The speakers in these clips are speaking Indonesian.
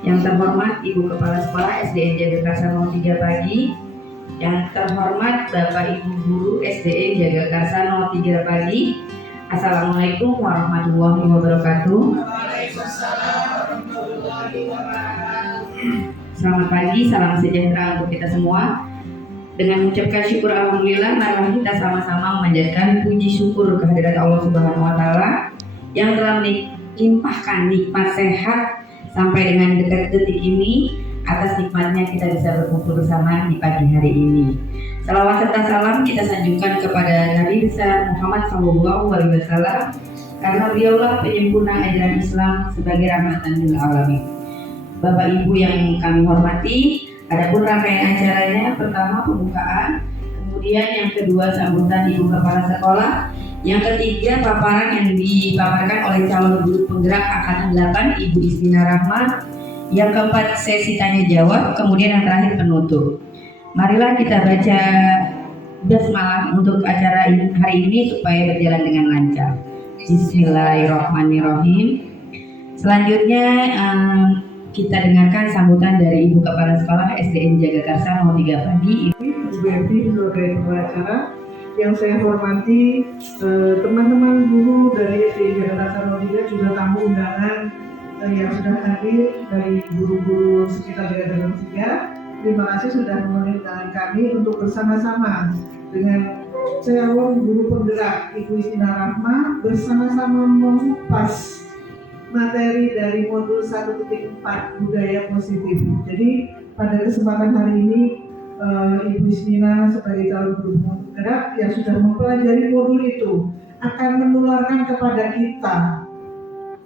Yang terhormat Ibu Kepala Sekolah SDN Jagakarsa 03 Pagi, yang terhormat Bapak Ibu Guru SDN Jagakarsa 03 Pagi. Assalamualaikum warahmatullahi wabarakatuh. Waalaikumsalam warahmatullahi wabarakatuh. Selamat pagi, salam sejahtera untuk kita semua. Dengan mengucapkan syukur alhamdulillah, marilah kita sama-sama memanjatkan puji syukur kehadirat Allah Subhanahu wa taala yang telah melimpahkan nikmat sehat sampai dengan detik ini. Atas nikmatnya kita bisa berkumpul bersama di pagi hari ini. Salawat serta salam kita sanjungkan kepada Nabi besar Muhammad SAW, karena beliaulah penyempurna ajaran Islam sebagai rahmatan lil alamin. Bapak Ibu yang kami hormati, adapun rangkaian acaranya, pertama pembukaan, kemudian yang kedua sambutan Ibu Kepala Sekolah, yang ketiga paparan yang dipaparkan oleh calon guru penggerak angkatan 8 Ibu Istina Rahma, yang keempat sesi tanya jawab, kemudian yang terakhir penutup. Marilah kita baca basmalah untuk acara hari ini supaya berjalan dengan lancar. Bismillahirrahmanirrahim. Selanjutnya kita dengarkan sambutan dari Ibu Kepala Sekolah SDN Jagakarsa 03 Pagi. Ibu Evi sebagai pengacara, yang saya hormati teman-teman guru dari SDN Jagakarsa 03, juga tamu undangan yang sudah hadir dari guru-guru sekitar Jagakarsa 03. Terima kasih sudah memenuhi undangan kami untuk bersama-sama dengan calon guru penggerak Ibu Istina Rahma bersama-sama mengupas materi dari modul 1.4 budaya positif. Jadi pada kesempatan hari ini Ibu Istina sebagai calon guru penggerak yang sudah mempelajari modul itu akan menularkan kepada kita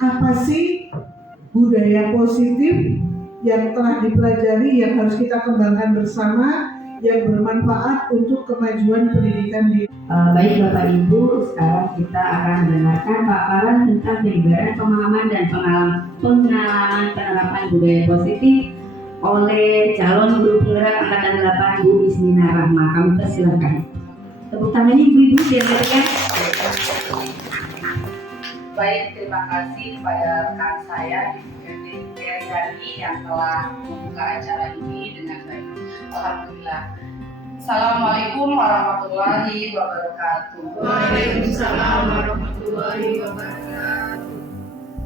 apa sih budaya positif yang telah dipelajari, yang harus kita kembangkan bersama, yang bermanfaat untuk kemajuan pendidikan di Baik Bapak Ibu, sekarang kita akan mendengarkan paparan tentang penyebaran pemahaman dan pengalaman penerapan budaya positif oleh calon guru penggerak angkatan 8 Bu Istina Rahma. Kami persilakan. Tepuk tangannya Ibu-ibu silakan. Baik, terima kasih kepada rekan saya di Ferry yang telah membuka acara ini dengan baik. Alhamdulillah. Assalamualaikum warahmatullahi wabarakatuh. Waalaikumsalam warahmatullahi wabarakatuh.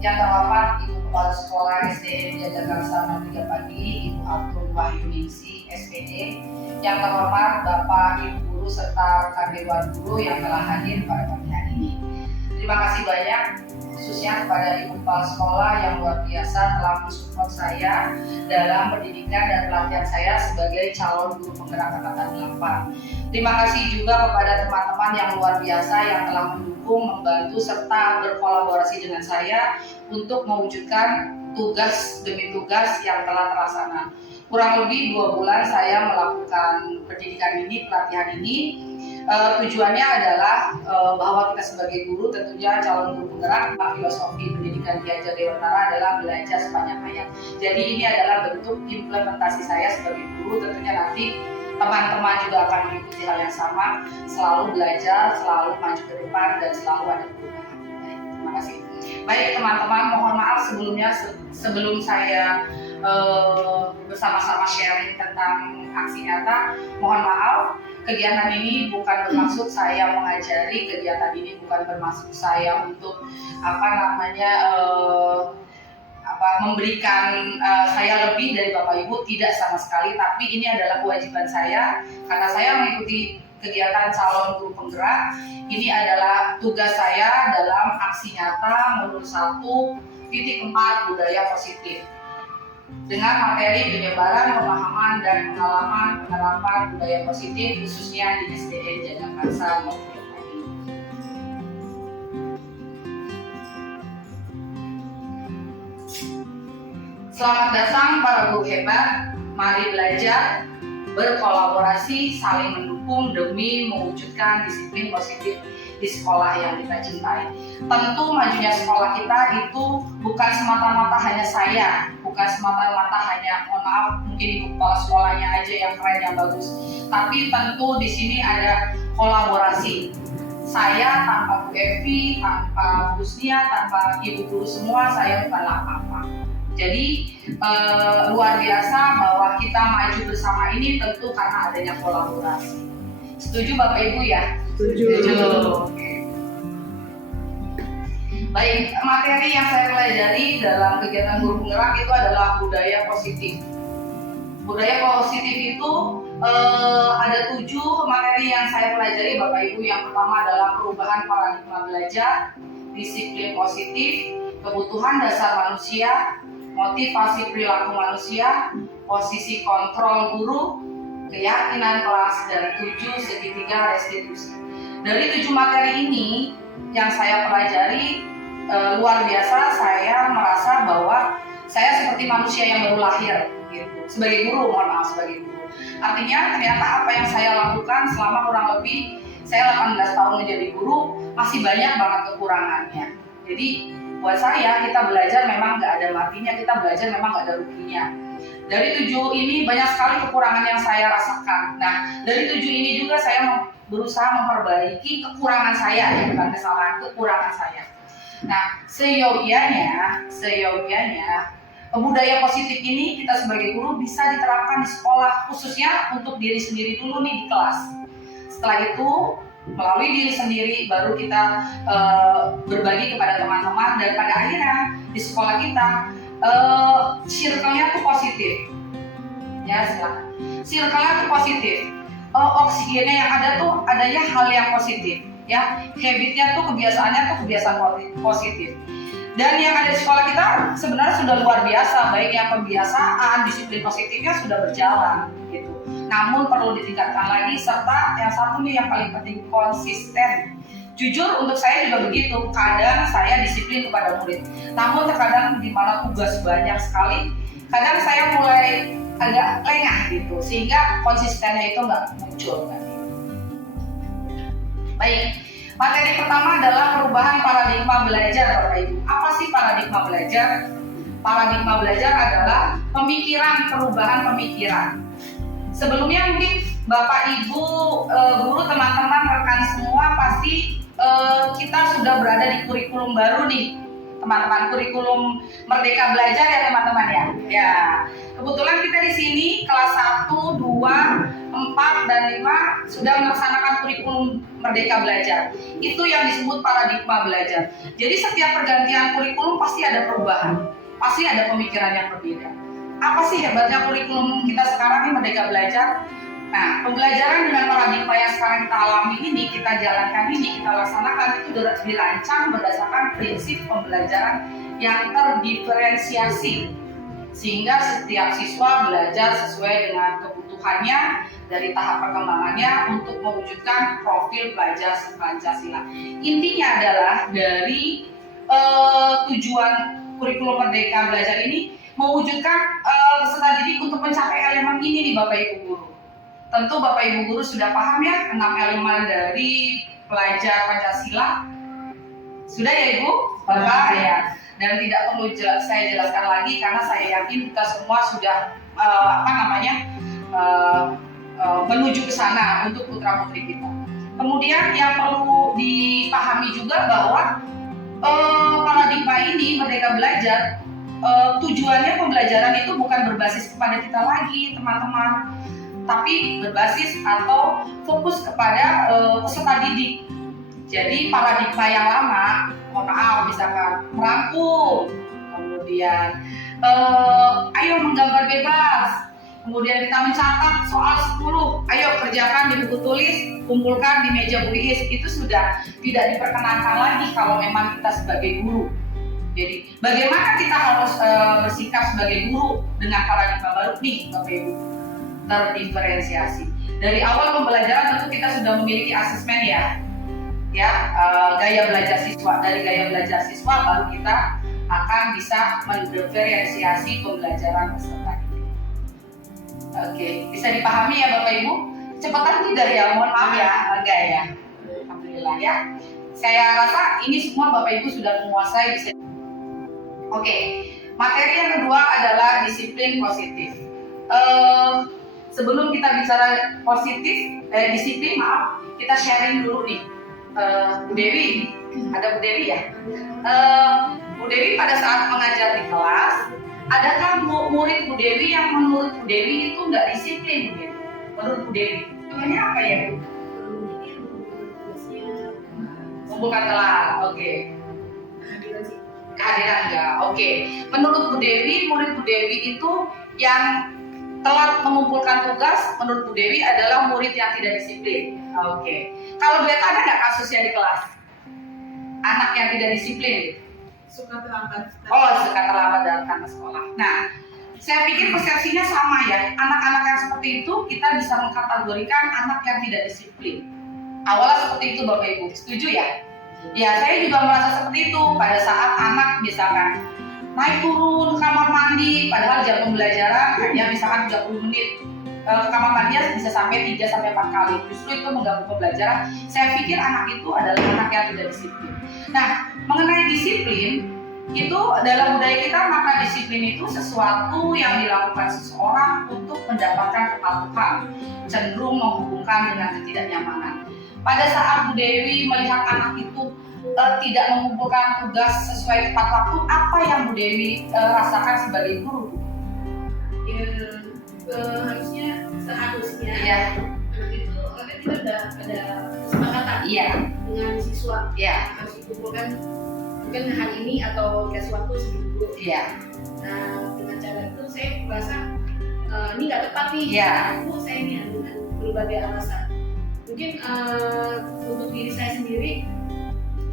Yang terhormat Ibu Kepala Sekolah SDN Jagakarsa 03 Pagi, Ibu Abdul Wahyuningsi SPD. Yang terhormat Bapak Ibu Guru serta rekan dewan guru yang telah hadir pada pagi hari ini. Terima kasih banyak khususnya kepada Ibu Kepala Sekolah yang luar biasa telah mensupport saya dalam pendidikan dan pelatihan saya sebagai calon guru penggerak angkatan 8. Terima kasih juga kepada teman-teman yang luar biasa yang telah mendukung, membantu serta berkolaborasi dengan saya untuk mewujudkan tugas demi tugas yang telah terlaksana. Kurang lebih 2 bulan saya melakukan pendidikan ini, pelatihan ini. Tujuannya adalah bahwa kita sebagai guru, tentunya calon guru penggerak, filosofi pendidikan Ki Hajar Dewantara adalah belajar sepanjang hayat. Jadi ini adalah bentuk implementasi saya sebagai guru. Tentunya nanti teman-teman juga akan mengikuti hal yang sama, selalu belajar, selalu maju ke depan, dan selalu ada perubahan. Baik, terima kasih. Baik teman-teman, mohon maaf sebelumnya sebelum saya bersama-sama sharing tentang aksi nyata, mohon maaf. Kegiatan ini bukan bermaksud saya mengajari, kegiatan ini bukan bermaksud saya untuk memberikan saya lebih dari Bapak Ibu, tidak sama sekali. Tapi ini adalah kewajiban saya karena saya mengikuti kegiatan calon guru penggerak. Ini adalah tugas saya dalam aksi nyata modul 1.4 budaya positif, dengan materi penyebaran pemahaman dan pengalaman penerapan budaya positif khususnya di SDN Jagakarsa 03 Pagi. Selamat datang para guru hebat, mari belajar, berkolaborasi, saling mendukung demi mewujudkan disiplin positif di sekolah yang kita cintai. Tentu majunya sekolah kita itu bukan semata-mata hanya saya, bukan semata-mata hanya, mohon maaf, mungkin ibu kepala sekolahnya aja yang keren, yang bagus. Tapi tentu di sini ada kolaborasi. saya tanpa Bu Evi, tanpa Bu Snia, tanpa Ibu Guru semua, saya bukanlah apa-apa. Jadi luar biasa bahwa kita maju bersama ini tentu karena adanya kolaborasi. Setuju Bapak Ibu ya? Setuju. Oke. Baik, materi yang saya pelajari dalam kegiatan guru penggerak itu adalah budaya positif. Budaya positif itu ada 7 materi yang saya pelajari Bapak Ibu. Yang pertama adalah perubahan paradigma belajar, disiplin positif, kebutuhan dasar manusia, motivasi perilaku manusia, posisi kontrol guru, keyakinan kelas, dan 7 segitiga restitusi. Dari 7 materi ini yang saya pelajari, luar biasa, saya merasa bahwa saya seperti manusia yang baru lahir gitu. Sebagai guru, mohon maaf, sebagai guru. Artinya ternyata apa yang saya lakukan selama kurang lebih saya 18 tahun menjadi guru masih banyak banget kekurangannya. Jadi buat saya, kita belajar memang nggak ada matinya, kita belajar memang nggak ada ruginya. Dari 7 ini banyak sekali kekurangan yang saya rasakan. Nah, dari 7 ini juga saya berusaha memperbaiki kekurangan saya, ya, bukan kesalahan, kekurangan saya. Nah, seyogianya budaya positif ini kita sebagai guru bisa diterapkan di sekolah, khususnya untuk diri sendiri dulu nih di kelas. Setelah itu melalui diri sendiri baru kita berbagi kepada teman-teman, dan pada akhirnya di sekolah kita circle-nya tuh positif. Ya, silakan. Circle-nya tuh positif. Oksigennya yang ada tuh adanya hal yang positif. Ya, habitnya tuh kebiasaan positif. Dan yang ada di sekolah kita sebenarnya sudah luar biasa, baik yang pembiasaan, disiplin positifnya sudah berjalan gitu. Namun perlu ditingkatkan lagi, serta yang satu nih yang paling penting, konsisten. Jujur untuk saya juga begitu, kadang saya disiplin kepada murid, namun terkadang di mana tugas banyak sekali, kadang saya mulai agak lengah gitu, sehingga konsistennya itu nggak muncul kan. Baik, materi pertama adalah perubahan paradigma belajar Bapak Ibu. Apa sih paradigma belajar? Paradigma belajar adalah perubahan pemikiran. Sebelumnya mungkin Bapak Ibu, guru, teman-teman, rekan semua pasti kita sudah berada di kurikulum baru nih, teman-teman, kurikulum Merdeka Belajar ya teman-teman ya. Ya, kebetulan kita di sini kelas 1, 2, 4, dan 5 sudah melaksanakan kurikulum Merdeka Belajar. Itu yang disebut paradigma belajar. Jadi setiap pergantian kurikulum pasti ada perubahan, pasti ada pemikiran yang berbeda. Apa sih hebatnya kurikulum kita sekarang ini Merdeka Belajar? Nah, pembelajaran dengan paradigma yang sekarang kita alami ini, kita jalankan ini, kita laksanakan itu dirancang berdasarkan prinsip pembelajaran yang terdiferensiasi, sehingga setiap siswa belajar sesuai dengan kebutuhannya dari tahap perkembangannya untuk mewujudkan profil pelajar Pancasila. Intinya adalah dari tujuan kurikulum Merdeka Belajar ini mewujudkan peserta didik untuk mencapai elemen ini nih Bapak Ibu Guru. Tentu Bapak Ibu Guru sudah paham ya 6 elemen dari pelajar Pancasila. Sudah ya Ibu? Bapak ya. Dan tidak perlu saya jelaskan lagi karena saya yakin kita semua sudah menuju ke sana untuk putra-putri kita. Kemudian yang perlu dipahami juga bahwa paradigma ini Merdeka Belajar, tujuannya pembelajaran itu bukan berbasis kepada kita lagi teman-teman, tapi berbasis atau fokus kepada peserta didik. Jadi paradigma yang lama, mohon maaf, misalkan merangkum, kemudian ayo menggambar bebas, kemudian kita mencatat soal 10, ayo kerjakan di buku tulis, kumpulkan di meja Bu Iis, itu sudah tidak diperkenankan lagi kalau memang kita sebagai guru. Jadi bagaimana kita harus bersikap sebagai guru dengan paradigma baru nih Bapak Ibu? Terdiferensiasi. Dari awal pembelajaran tentu kita sudah memiliki asesmen ya, gaya belajar siswa. Dari gaya belajar siswa baru kita akan bisa mendiferensiasi pembelajaran peserta didik. Oke, bisa dipahami ya Bapak Ibu? Cepetan tidak ya? Mohon maaf ya, enggak ya? Alhamdulillah ya. Saya rasa ini semua Bapak Ibu sudah menguasai. Oke, materi yang kedua adalah disiplin positif. Sebelum kita bicara disiplin, kita sharing dulu nih. Bu Dewi, ada Bu Dewi ya? Bu Dewi pada saat mengajar di kelas, adakah murid Bu Dewi yang menurut Bu Dewi itu nggak disiplin, Bu Dewi? Menurut Bu Dewi, namanya apa ya, Bu? Bukan telat, oke. Kehadiran enggak, oke. Menurut Bu Dewi, murid Bu Dewi itu yang telat mengumpulkan tugas, menurut Bu Dewi adalah murid yang tidak disiplin. Oke. Kalau Beta ada nggak kasusnya di kelas? Anak yang tidak disiplin? Suka terlambat. Oh, suka terlambat datang ke sekolah. Nah, saya pikir persepsinya sama ya. Anak-anak yang seperti itu kita bisa mengkategorikan anak yang tidak disiplin. Awalnya seperti itu Bapak Ibu, setuju ya? Ya, saya juga merasa seperti itu pada saat anak misalkan naik turun ke kamar mandi, padahal jam pembelajaran hanya misalkan 30 menit. Ke kamar mandi bisa sampai 3-4 kali. Justru itu mengganggu pembelajaran. Saya pikir anak itu adalah anak yang tidak disiplin. Nah, mengenai disiplin, itu dalam budaya kita maka disiplin itu sesuatu yang dilakukan seseorang untuk mendapatkan kepatuhan, cenderung menghubungkan dengan ketidaknyamanan. Pada saat Bu Dewi melihat anak itu tidak mengumpulkan tugas sesuai tepat waktu, apa yang Bu Dewi rasakan sebagai guru? Seharusnya Iya. anak itu kan kita ada kesepakatan Iya. dengan siswa Iya. harus dikumpulkan mungkin hari ini atau kasih waktu seminggu. Iya. Nah, dengan cara itu saya merasa ini nggak tepat nih. Iya. Aku sayangnya dengan berbagai alasan. Mungkin untuk diri saya sendiri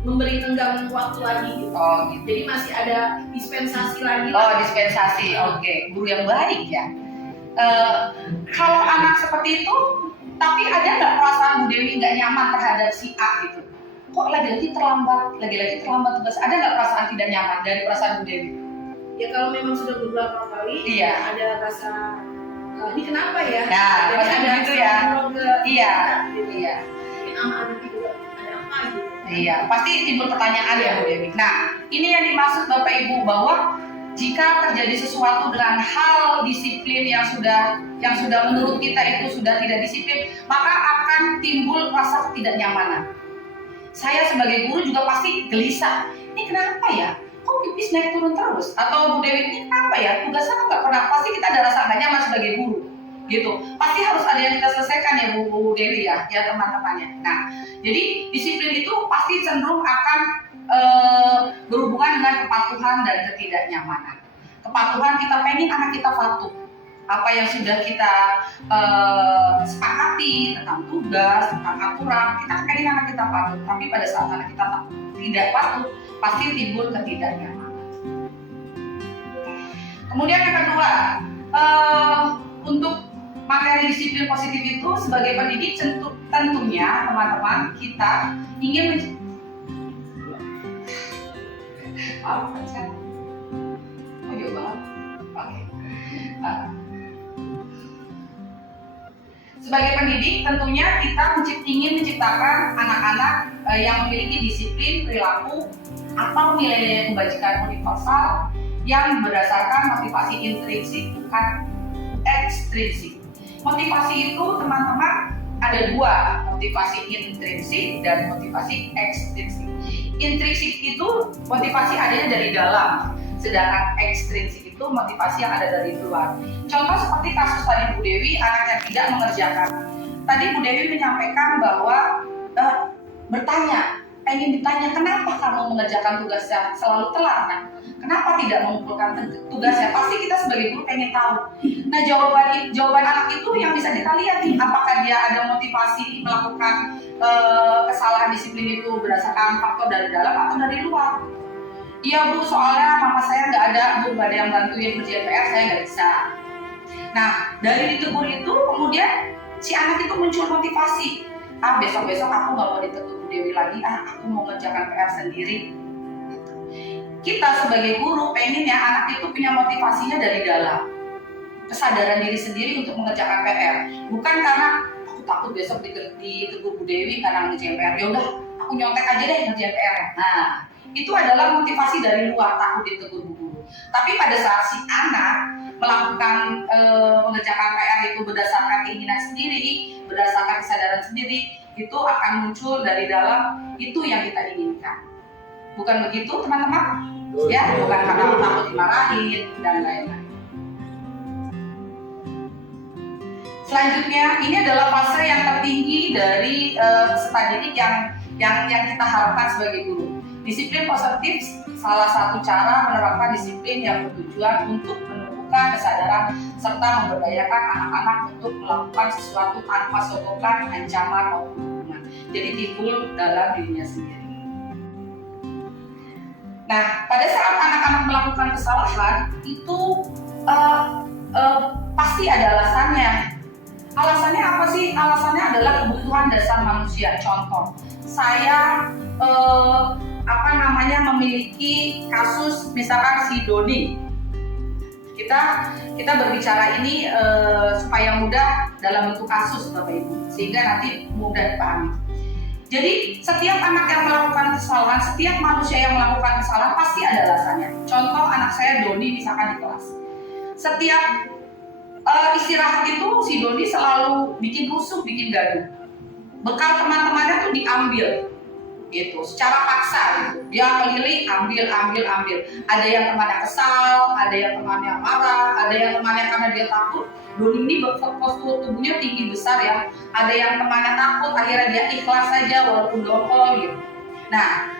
memberi tenggang waktu lagi gitu. Oh, gitu. Jadi masih ada dispensasi lagi. Oh, dispensasi. Oke. Guru yang baik ya. Kalau anak seperti itu, tapi ada nggak perasaan Bu Dewi nggak nyaman terhadap si A gitu? Kok lagi-lagi terlambat tugas? Ada nggak perasaan tidak nyaman dari perasaan Bu Dewi? Ya kalau memang sudah beberapa kali Iya. ada rasa ini kenapa ya? Nah, Jadi pasti ada begitu ya. Iya. Gitu. Iya. Mungkin sama anak juga ada apa gitu. Iya, pasti timbul pertanyaan ya Bu Dewi. Nah, ini yang dimaksud Bapak Ibu bahwa jika terjadi sesuatu dengan hal disiplin yang sudah menurut kita itu sudah tidak disiplin, maka akan timbul rasa ketidaknyamanan. Saya sebagai guru juga pasti gelisah. Ini kenapa ya? Kok pipis naik turun terus? Atau Bu Dewi ini kenapa ya? Tugasnya kok nggak pernah. Pasti kita ada rasa nggak nyaman sebagai guru. Gitu. Pasti harus ada yang kita selesaikan ya Bu Dewi ya teman-temannya. Nah, jadi disiplin itu pasti cenderung akan berhubungan dengan kepatuhan dan ketidaknyamanan. Kepatuhan, kita pengen anak kita patuh. Apa yang sudah kita sepakati tentang tugas, tentang aturan, kita pengen anak kita patuh. Tapi pada saat anak kita tidak patuh, pasti timbul ketidaknyamanan. Kemudian yang kedua, untuk materi disiplin positif itu sebagai pendidik tentunya teman-teman kita ingin sebagai pendidik tentunya kita ingin menciptakan anak-anak yang memiliki disiplin perilaku atau nilai-nilai kebajikan universal yang berdasarkan motivasi intrinsik bukan ekstrinsik. Motivasi itu teman-teman ada dua, motivasi intrinsik dan motivasi ekstrinsik. Intrinsik itu motivasi adanya dari dalam, sedangkan ekstrinsik itu motivasi yang ada dari luar. Contoh seperti kasus tadi Bu Dewi, anak yang tidak mengerjakan. Tadi Bu Dewi menyampaikan bahwa pengen ditanya kenapa kamu mengerjakan tugasnya selalu telat kan? Kenapa tidak mengumpulkan tugasnya? Pasti kita sebagai guru pengen tahu. Nah jawaban anak itu yang bisa kita lihat nih, apakah dia ada motivasi melakukan kesalahan disiplin itu berdasarkan faktor dari dalam atau dari luar. Iya Bu, soalnya mama saya nggak ada yang bantuin kerjaan PR, saya nggak bisa. Nah dari ditegur itu kemudian si anak itu muncul motivasi. Besok-besok aku nggak mau ditegur Bu Dewi lagi, aku mau ngerjakan PR sendiri. Kita sebagai guru pengen ya anak itu punya motivasinya dari dalam, kesadaran diri sendiri untuk mengerjakan PR, bukan karena aku takut besok ditegur Bu Dewi karena ngerjain PR. Ya udah, aku nyontek aja deh ngerjain PR. Nah, itu adalah motivasi dari luar, takut ditegur Bu Guru. Tapi pada saat si anak melakukan mengerjakan PR itu berdasarkan keinginan sendiri, berdasarkan kesadaran sendiri, itu akan muncul dari dalam itu yang kita inginkan. Bukan begitu teman-teman? Ya, bukan karena takut dimarahin dan lain-lain. Selanjutnya, ini adalah fase yang tertinggi dari peserta didik yang kita harapkan sebagai guru. Disiplin positif salah satu cara menerapkan disiplin yang bertujuan untuk menumbuhkan kesadaran serta memberdayakan anak-anak untuk melakukan sesuatu tanpa sogokan, ancaman maupun hukuman. Jadi timbul dalam dirinya sendiri. Nah, pada saat anak-anak melakukan kesalahan itu pasti ada alasannya. Alasannya apa sih? Alasannya adalah kebutuhan dasar manusia. Contoh, saya memiliki kasus misalkan si Doni. Kita berbicara ini supaya mudah dalam bentuk kasus, Bapak Ibu, sehingga nanti mudah dipahami. Jadi setiap anak yang melakukan kesalahan, setiap manusia yang melakukan kesalahan pasti ada alasannya. Contoh anak saya Doni misalkan di kelas. Setiap istirahat itu si Doni selalu bikin rusuh, bikin gaduh. Bekal teman-temannya tuh diambil, gitu, secara paksa gitu. Dia keliling ambil. Ada yang temannya kesal, ada yang temannya marah, ada yang temannya karena dia takut. Doni ini postur tubuhnya tinggi besar ya. Ada yang temannya takut, akhirnya dia ikhlas saja walaupun dongkol gitu. Nah,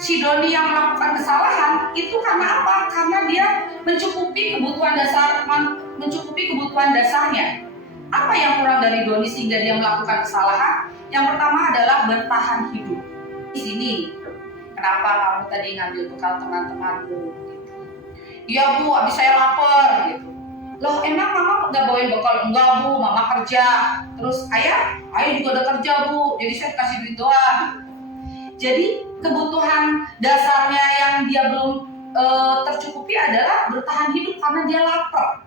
si Doni yang melakukan kesalahan itu karena apa? Karena dia mencukupi kebutuhan dasarnya. Apa yang kurang dari Doni sehingga dia melakukan kesalahan? Yang pertama adalah bertahan hidup. Di sini, kenapa kamu tadi ngambil bekal teman-temanmu? Gitu. Iya Bu, habis saya lapar gitu. Loh emang mama nggak bawain bekal? Enggak Bu, mama kerja. Terus ayah juga udah kerja Bu, jadi saya kasih duit doang. Jadi kebutuhan dasarnya yang dia belum tercukupi adalah bertahan hidup karena dia lapar,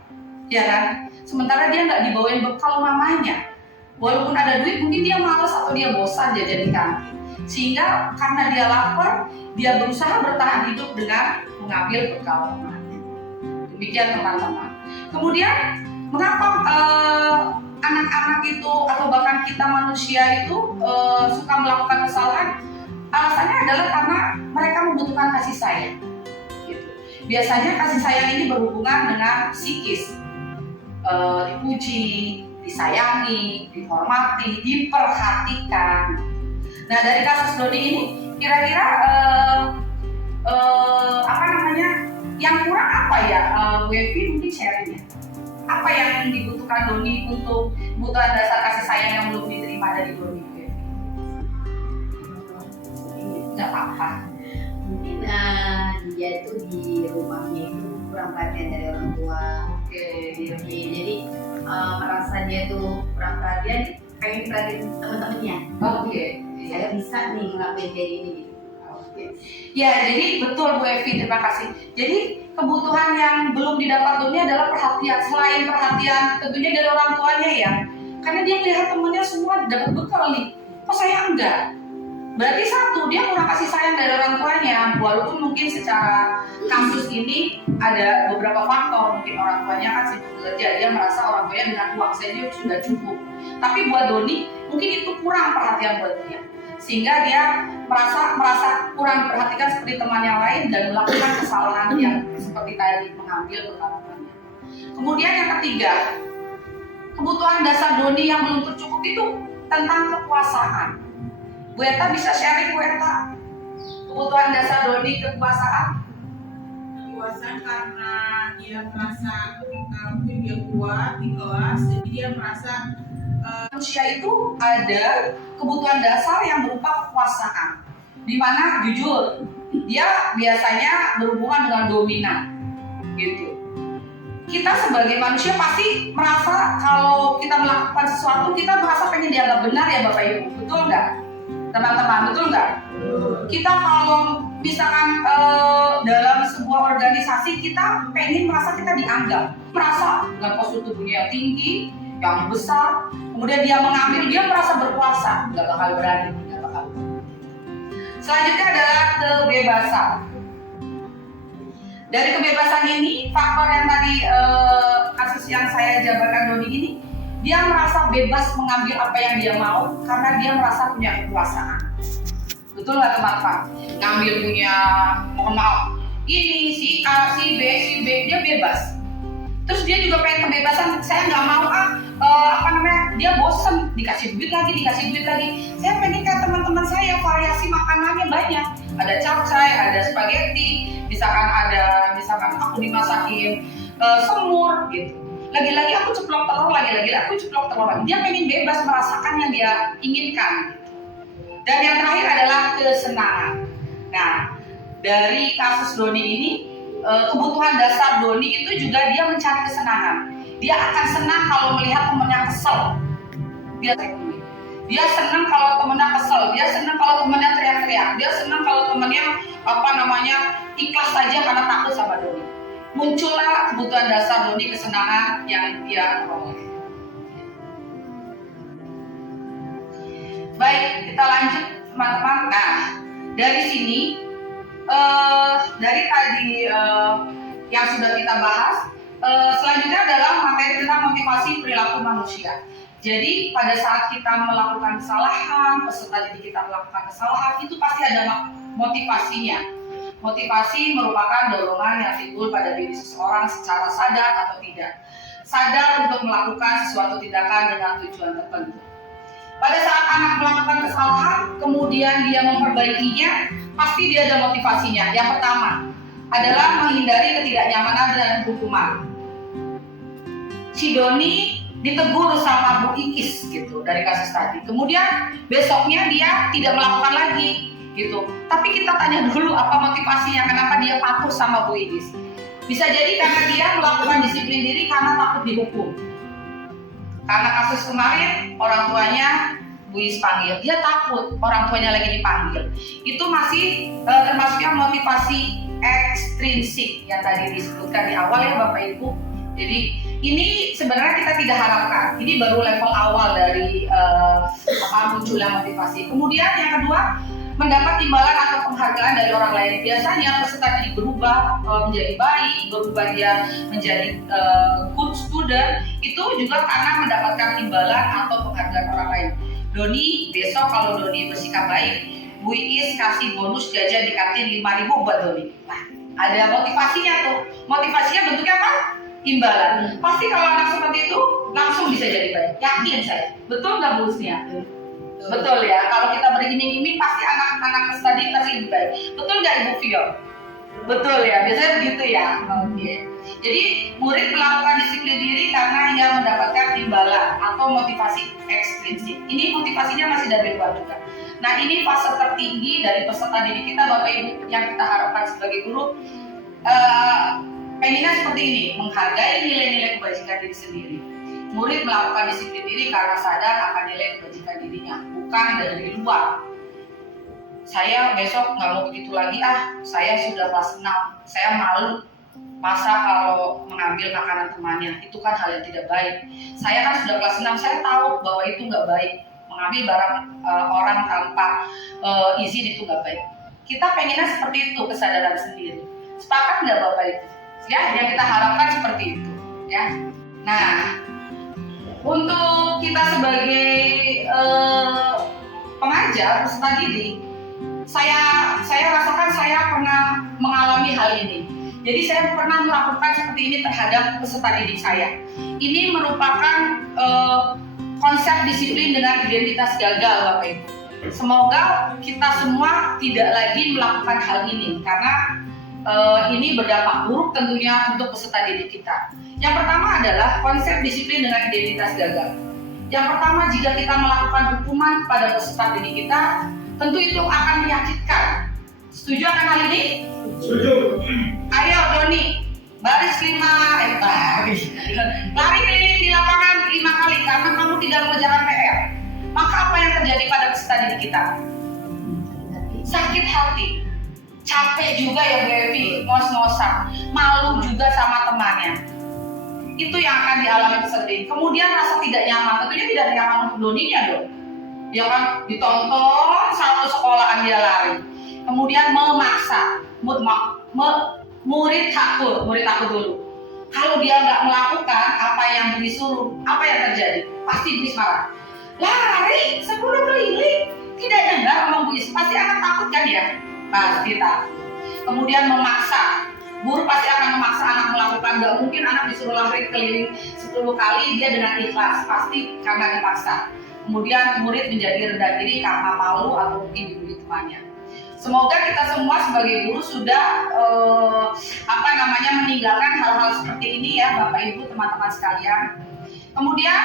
ya kan? Sementara dia nggak dibawain bekal mamanya. Walaupun ada duit, mungkin dia malas atau dia bosan jajan di kantin. Sehingga karena dia lapar, dia berusaha bertahan hidup dengan mengambil bekal mamanya. Demikian teman-teman. Kemudian mengapa anak-anak itu atau bahkan kita manusia itu suka melakukan kesalahan? Alasannya adalah karena mereka membutuhkan kasih sayang. Gitu. Biasanya kasih sayang ini berhubungan dengan psikis, dipuji, disayangi, dihormati, diperhatikan. Nah dari kasus Doni ini kira-kira yang kurang apa ya? Bu Evi mungkin sharing ya. Apa yang dibutuhkan Doni untuk kebutuhan dasar kasih sayang yang belum diterima dari Doni, Bu Evi? Nggak apa-apa. Mungkin dia itu di rumahnya itu kurang perhatian dari orang tua. Jadi merasa dia tuh kurang perhatian, pengen perhatiin teman-temannya. Saya bisa nih ngelakuin kayak ini. Ya, jadi betul Bu Evi, terima kasih. Jadi kebutuhan yang belum didapat Doni adalah perhatian. Selain perhatian tentunya dari orang tuanya ya. Karena dia melihat temannya semua dapat bekal nih. Kok saya enggak? Berarti satu, dia kurang kasih sayang dari orang tuanya. Walaupun mungkin secara kasus ini ada beberapa faktor. Mungkin orang tuanya kan sibuk bekerja, dia merasa orang tuanya dengan uang saja sudah cukup. Tapi buat Doni, mungkin itu kurang perhatian buat dia. Sehingga dia merasa kurang diperhatikan seperti teman yang lain dan melakukan kesalahan yang seperti tadi, mengambil bekal temannya. Kemudian yang ketiga, kebutuhan dasar Doni yang belum tercukupi itu tentang kekuasaan. Bu Eta bisa sharing, Bu Eta, kebutuhan dasar Doni kekuasaan? Kekuasaan karena dia merasa mungkin dia kuat di kelas, jadi dia merasa manusia itu ada kebutuhan dasar yang berupa kekuasaan, di mana jujur dia biasanya berhubungan dengan dominan, gitu. Kita sebagai manusia pasti merasa kalau kita melakukan sesuatu kita merasa pengen dianggap benar ya Bapak Ibu, betul nggak? Teman-teman, betul nggak? Kita kalau misalkan dalam sebuah organisasi kita pengen merasa kita dianggap, merasa dengan postur tubuhnya yang tinggi, yang besar, kemudian dia mengambil, dia merasa berkuasa, nggak bakal berani, nggak bakal. Selanjutnya adalah kebebasan. Dari kebebasan ini, faktor yang tadi kasus yang saya jabarkan Doni ini, dia merasa bebas mengambil apa yang dia mau karena dia merasa punya kekuasaan. Betul nggak teman-teman? Ngambil punya, mohon maaf, ini si A, si B, dia bebas. Terus dia juga pengen kebebasan, saya nggak mau dia bosen, dikasih duit lagi. Saya pengen kayak teman-teman saya, variasi makanannya banyak. Ada capcay, ada spaghetti, misalkan aku dimasakin semur gitu. Lagi-lagi aku ceplok telur lagi. Dia pengen bebas merasakan yang dia inginkan. Dan yang terakhir adalah kesenangan. Nah, dari kasus Doni ini, kebutuhan dasar Doni itu juga dia mencari kesenangan. Dia akan senang kalau melihat temannya kesel. Dia senang kalau temannya kesel. Dia senang kalau temannya teriak-teriak. Dia senang kalau temannya ikhlas saja karena takut sama Doni. Muncullah kebutuhan dasar Doni, kesenangan yang dia peroleh. Baik, kita lanjut teman-teman. Nah, dari sini dari tadi yang sudah kita bahas, selanjutnya adalah materi tentang motivasi perilaku manusia. Jadi pada saat kita melakukan kesalahan, peserta didik kita melakukan kesalahan, itu pasti ada motivasinya. Motivasi merupakan dorongan yang timbul pada diri seseorang secara sadar atau tidak. Sadar untuk melakukan sesuatu tindakan dengan tujuan tertentu. Pada saat anak melakukan kesalahan, kemudian dia memperbaikinya, pasti dia ada motivasinya. Yang pertama adalah menghindari ketidaknyamanan dan hukuman. Si Doni ditegur sama Bu Iis gitu dari kasus tadi. Kemudian besoknya dia tidak melakukan lagi gitu. Tapi kita tanya dulu apa motivasinya, kenapa dia patuh sama Bu Iis. Bisa jadi karena dia melakukan disiplin diri karena takut dihukum. Karena kasus kemarin orang tuanya Bu Iis panggil, dia takut orang tuanya lagi dipanggil. Itu masih termasuknya motivasi ekstrinsik yang tadi disebutkan di awal ya Bapak Ibu. Jadi ini sebenarnya kita tidak harapkan. Ini baru level awal dari munculnya motivasi. Kemudian yang kedua, mendapat imbalan atau penghargaan dari orang lain. Biasanya peserta didik berubah menjadi baik, berubah dia menjadi good student, itu juga karena mendapatkan imbalan atau penghargaan orang lain. Doni, besok kalau Doni bersikap baik, Bu Iis kasih bonus jajan di kantin 5.000 buat Doni. Nah, ada motivasinya tuh. Motivasinya bentuknya apa? Imbalan. Pasti kalau anak seperti itu langsung bisa jadi baik. Yakin saya. Betul nggak Bu Usnia? Betul ya. Kalau kita beriming-iming pasti anak-anak tadi pasti lebih baik. Betul nggak Ibu Vio? Betul ya. Biasanya begitu ya. Oke. Jadi murid melakukan disiplin diri karena ia mendapatkan imbalan atau motivasi ekstrinsik. Ini motivasinya masih dari luar juga. Nah ini fase tertinggi dari peserta didik kita Bapak Ibu yang kita harapkan sebagai guru. Pengennya seperti ini, menghargai nilai-nilai kebajikan diri sendiri. Murid melakukan disiplin diri karena sadar akan nilai kebajikan dirinya, bukan dari luar. Saya besok nggak mau begitu lagi, saya sudah kelas 6, saya malu. Masa kalau mengambil makanan temannya, itu kan hal yang tidak baik. Saya kan sudah kelas 6, saya tahu bahwa itu nggak baik. Mengambil barang orang tanpa izin itu nggak baik. Kita pengennya seperti itu, kesadaran sendiri. Sepakat nggak Bapak Ibu? Ya, yang kita harapkan seperti itu. Ya. Nah, untuk kita sebagai pengajar, peserta didik, saya rasakan saya pernah mengalami hal ini. Jadi saya pernah melakukan seperti ini terhadap peserta didik saya. Ini merupakan konsep disiplin dengan identitas gagal, Bapak Ibu. Semoga kita semua tidak lagi melakukan hal ini karena ini berdampak buruk tentunya untuk peserta didik kita. Yang pertama adalah konsep disiplin dengan identitas gagal. Yang pertama, jika kita melakukan hukuman kepada peserta didik kita, tentu itu akan menyakitkan. Setuju akan hal ini? Setuju. Ayo Doni, baris 5 lari keliling di lapangan 5 kali karena kamu tidak mengerjakan PR. Maka apa yang terjadi pada peserta didik kita? Sakit hati, capek juga ya Bu Evi, ngos-ngosan, malu juga sama temannya. Itu yang akan dialami peserta didik. Kemudian rasa tidak nyaman, tentunya tidak nyaman untuk Doninya dong. Ya kan, ditonton satu sekolahan dia lari. Kemudian memaksa, murid takut dulu. Kalau dia nggak melakukan apa yang disuruh, apa yang terjadi? Pasti Buis marah. Lari 10 keliling, tidak dengar ngomong Buis, pasti akan takut kan ya? Pasti takut. Kemudian memaksa. Guru pasti akan memaksa anak melakukan, nggak mungkin anak disuruh lari keliling 10 kali dia dengan ikhlas, pasti karena dipaksa. Kemudian murid menjadi rendah diri karena malu atau mungkin dibully temannya. Semoga kita semua sebagai guru sudah meninggalkan hal-hal seperti ini ya Bapak Ibu teman-teman sekalian. Kemudian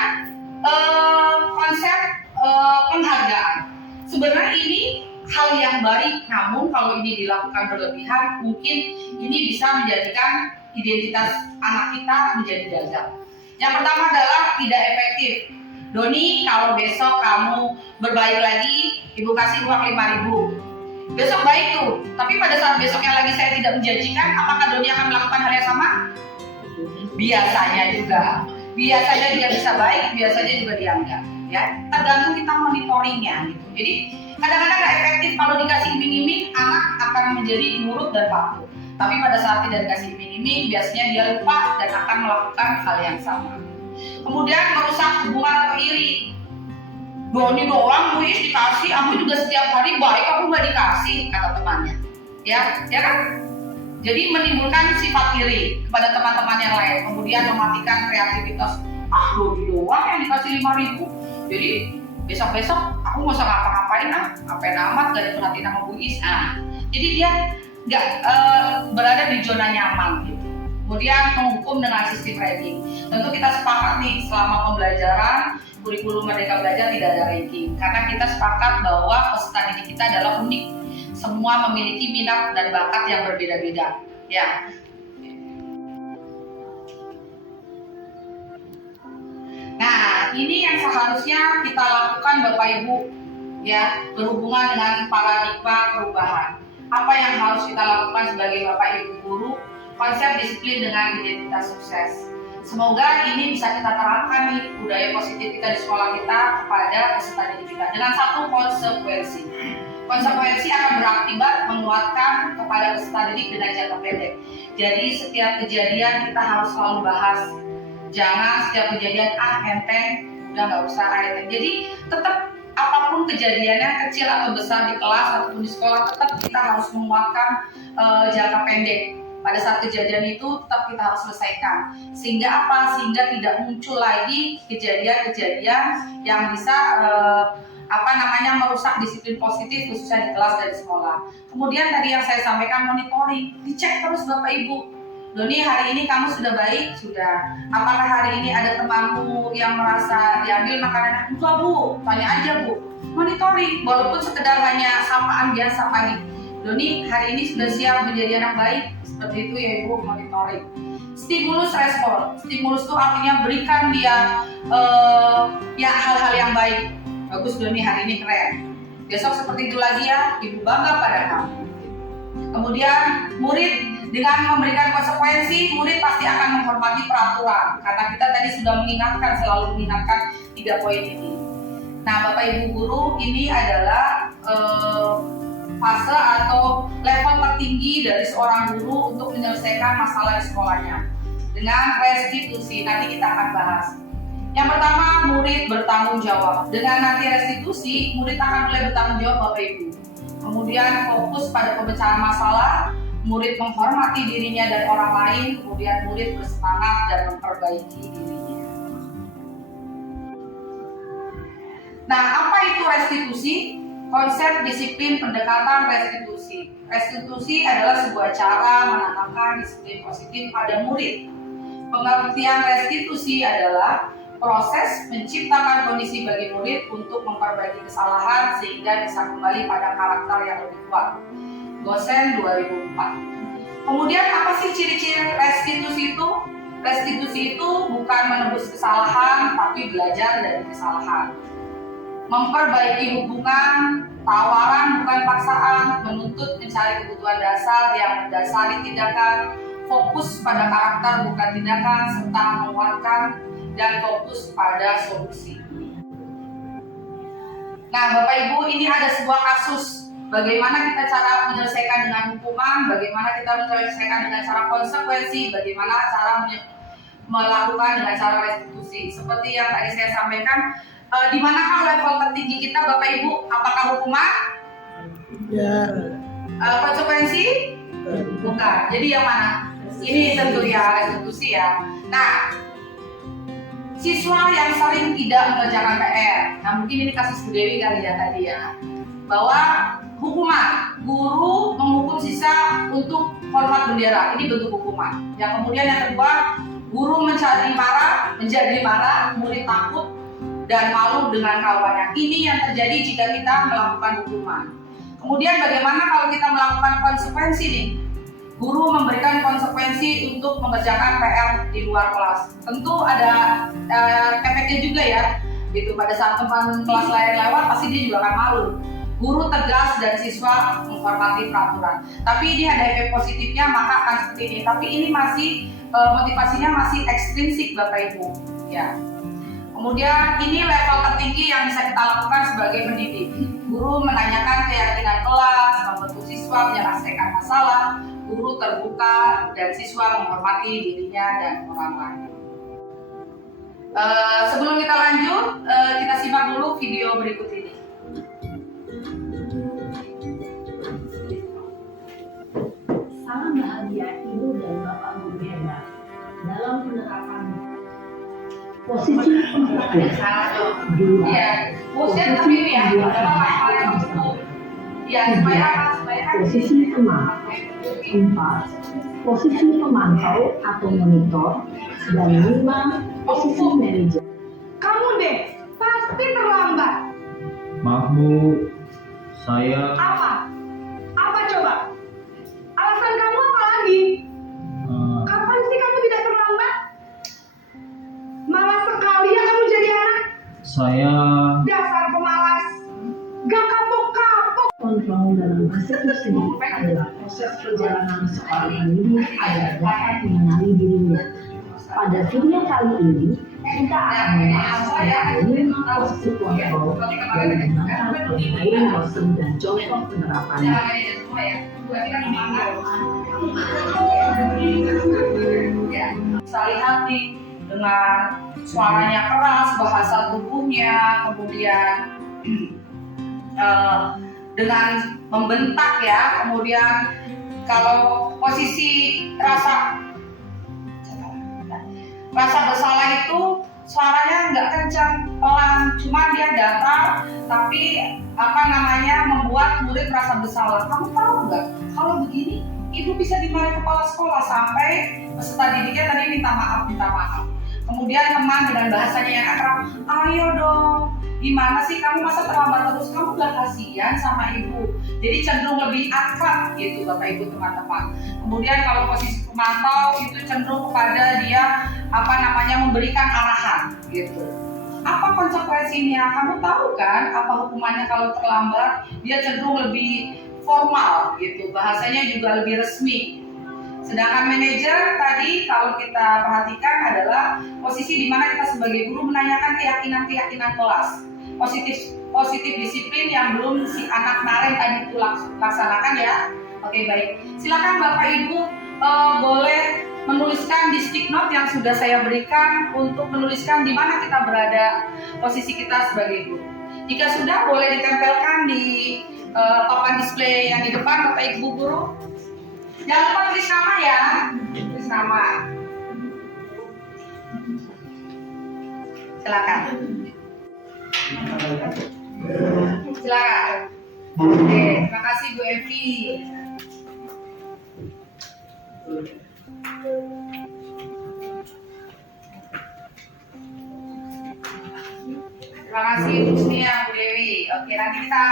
konsep penghargaan. Sebenarnya ini hal yang baik, namun kalau ini dilakukan berlebihan, mungkin ini bisa menjadikan identitas anak kita menjadi gagal. Yang pertama adalah tidak efektif. Doni, kalau besok kamu berbaik lagi, Ibu kasih uang 5.000. Besok baik tuh, tapi pada saat besoknya lagi saya tidak menjanjikan, apakah Doni akan melakukan hal yang sama? Biasanya dia bisa baik, biasanya juga dia enggak. Ya, tergantung kita monitoringnya gitu. Jadi kadang-kadang nggak efektif kalau dikasih iming-iming, anak akan menjadi nurut dan patuh. Tapi pada saat tidak dikasih iming-iming, biasanya dia lupa dan akan melakukan hal yang sama. Kemudian merusak hubungan atau iri. Doni doang, Buis dikasih, aku juga setiap hari baik, aku nggak dikasih, kata temannya. Ya kan? Jadi menimbulkan sifat iri kepada teman-teman yang lain. Kemudian mematikan kreativitas. Doni doang yang dikasih 5.000. Jadi besok-besok aku nggak usah ngapa-ngapain ngapain amat, gak diperhatiin sama Buis. Jadi dia nggak berada di zona nyaman gitu. Kemudian menghukum dengan sistem ranking. Tentu kita sepakat nih selama pembelajaran kurikulum Merdeka Belajar tidak ada ranking, karena kita sepakat bahwa peserta didik kita adalah unik. Semua memiliki minat dan bakat yang berbeda-beda. Ya. Nah, ini yang seharusnya kita lakukan Bapak Ibu, ya, berhubungan dengan paradigma perubahan. Apa yang harus kita lakukan sebagai Bapak Ibu guru? Konsep disiplin dengan identitas sukses. Semoga ini bisa kita terapkan nih budaya positif kita di sekolah kita kepada peserta didik kita dengan satu konsekuensi. Konsekuensi akan berakibat menguatkan kepada peserta didik dengan jangka pendek. Jadi setiap kejadian kita harus selalu bahas. Jangan setiap kejadian enteng, udah nggak usah enteng. Jadi tetap apapun kejadiannya, kecil atau besar di kelas ataupun di sekolah, tetap kita harus menguatkan jangka pendek. Pada saat kejadian itu tetap kita harus selesaikan. Sehingga apa? Sehingga tidak muncul lagi kejadian-kejadian yang bisa merusak disiplin positif khususnya di kelas dan di sekolah. Kemudian tadi yang saya sampaikan monitoring, dicek terus Bapak Ibu. Doni, hari ini kamu sudah baik? Sudah. Apakah hari ini ada temanmu yang merasa diambil makanannya? Enggak Bu, tanya aja Bu. Monitoring, walaupun sekedar hanya sapaan biasa pagi. Doni, hari ini sudah siap menjadi anak baik? Seperti itu ya Ibu, monitoring. Stimulus respon. Stimulus itu artinya berikan dia hal-hal yang baik. Bagus Doni, hari ini keren. Besok seperti itu lagi ya, Ibu bangga pada kamu. Kemudian murid, dengan memberikan konsekuensi, murid pasti akan menghormati peraturan. Karena kita tadi sudah selalu mengingatkan 3 poin ini. Nah Bapak Ibu guru, ini adalah fase atau level tertinggi dari seorang guru untuk menyelesaikan masalah di sekolahnya. Dengan restitusi, nanti kita akan bahas. Yang pertama, murid bertanggung jawab. Dengan nanti restitusi, murid akan mulai bertanggung jawab Bapak Ibu. Kemudian fokus pada pemecahan masalah, murid menghormati dirinya dan orang lain, kemudian murid bersemangat dan memperbaiki dirinya. Nah, apa itu restitusi? Konsep disiplin pendekatan restitusi. Restitusi adalah sebuah cara menanamkan disiplin positif pada murid. Pengertian restitusi adalah proses menciptakan kondisi bagi murid untuk memperbaiki kesalahan sehingga bisa kembali pada karakter yang lebih kuat. Gosen 2004. Kemudian apa sih ciri-ciri restitusi itu? Restitusi itu bukan menebus kesalahan, tapi belajar dari kesalahan. Memperbaiki hubungan, tawaran bukan paksaan, menuntut mencari kebutuhan dasar yang mendasari tindakan, fokus pada karakter bukan tindakan, serta menguatkan dan fokus pada solusi. Nah Bapak Ibu, ini ada sebuah kasus bagaimana kita cara menyelesaikan dengan hukuman, bagaimana kita menyelesaikan dengan cara konsekuensi, bagaimana cara melakukan dengan cara restitusi. Seperti yang tadi saya sampaikan, di manakah level tertinggi kita Bapak Ibu? Apakah hukuman? Ya. Konsekuensi? Bukan. Jadi yang mana? Ini tentu ya restitusi ya. Nah, siswa yang sering tidak mengerjakan PR. Nah, mungkin ini kasus Bu Dewi kali ya tadi ya. Bahwa hukuman, guru menghukum siswa untuk hormat bendera. Ini bentuk hukuman. Yang kemudian yang kedua, guru menjadi marah, murid takut dan malu dengan kawannya. Ini yang terjadi jika kita melakukan hukuman. Kemudian bagaimana kalau kita melakukan konsekuensi nih? Guru memberikan konsekuensi untuk mengerjakan PR di luar kelas. Tentu ada efeknya juga ya. Gitu, pada saat teman kelas lain lewat pasti dia juga akan malu. Guru tegas dan siswa menghormati peraturan. Tapi ini ada efek positifnya, maka akan seperti ini. Tapi ini masih motivasinya masih ekstrinsik Bapak Ibu. Ya. Kemudian ini level tertinggi yang bisa kita lakukan sebagai pendidik. Guru menanyakan keyakinan kelas, membantu siswa menyelesaikan masalah, guru terbuka dan siswa menghormati dirinya dan orang lain. Sebelum kita lanjut, kita simak dulu video berikut ini. Salam bahagia Ibu dan Bapak Guru Beda dalam penerapan posisi Iya, posisi tapi ini ya, adalah hal yang betul. Ya, supaya apa? Supaya posisi teman 4 posisi pemantau atau monitor dan 5 posisi manajer. Kamu deh, pasti terlambat. Maaf Bu, saya Apa? Apa coba? Alasan kamu apa lagi? Kapan sih kamu tidak terlambat? Malas sekali ya kamu jadi anak. saya Dasar pemalas. Gak kapok-kapok. Kontrol dalam eksekusi adalah proses perjalanan seorang pendidik agar dapat mengenali dirinya. Pada video kali ini, kita akan membahas tentang 5 posisi kontrol dan menggunakan penilaian dosen dan contoh penerapannya. Bisa lihat nih dengan suaranya keras, bahasa tubuhnya, kemudian dengan membentak ya, kemudian kalau posisi rasa bersalah itu suaranya nggak kencang, pelan, cuma dia datar, tapi membuat murid merasa bersalah. Kamu tahu nggak kalau begini ibu bisa dimarahi kepala sekolah sampai peserta didiknya tadi minta maaf. Kemudian teman dengan bahasanya yang akrab, ayo dong, gimana sih kamu masa terlambat terus, kamu gak kasihan sama ibu. Jadi cenderung lebih akrab gitu Bapak Ibu teman-teman. Kemudian kalau posisi pemantau itu cenderung kepada dia memberikan arahan gitu. Apa konsekuensinya? Kamu tahu kan apa hukumannya kalau terlambat? Dia cenderung lebih formal gitu, bahasanya juga lebih resmi. Sedangkan manajer tadi kalau kita perhatikan adalah posisi di mana kita sebagai guru menanyakan keyakinan kelas. Positif disiplin yang belum si anak kemarin tadi itu laksanakan ya. Oke, baik. Silakan Bapak Ibu boleh menuliskan di stick note yang sudah saya berikan untuk menuliskan di mana kita berada, posisi kita sebagai guru. Jika sudah, boleh ditempelkan di papan display yang di depan Bapak Ibu guru. Jangan lupa tulis nama ya, tulis nama. Silakan. Oke, terima kasih Bu Evi. Terima kasih Bu Nia, Bu Dewi. Oke, nanti kita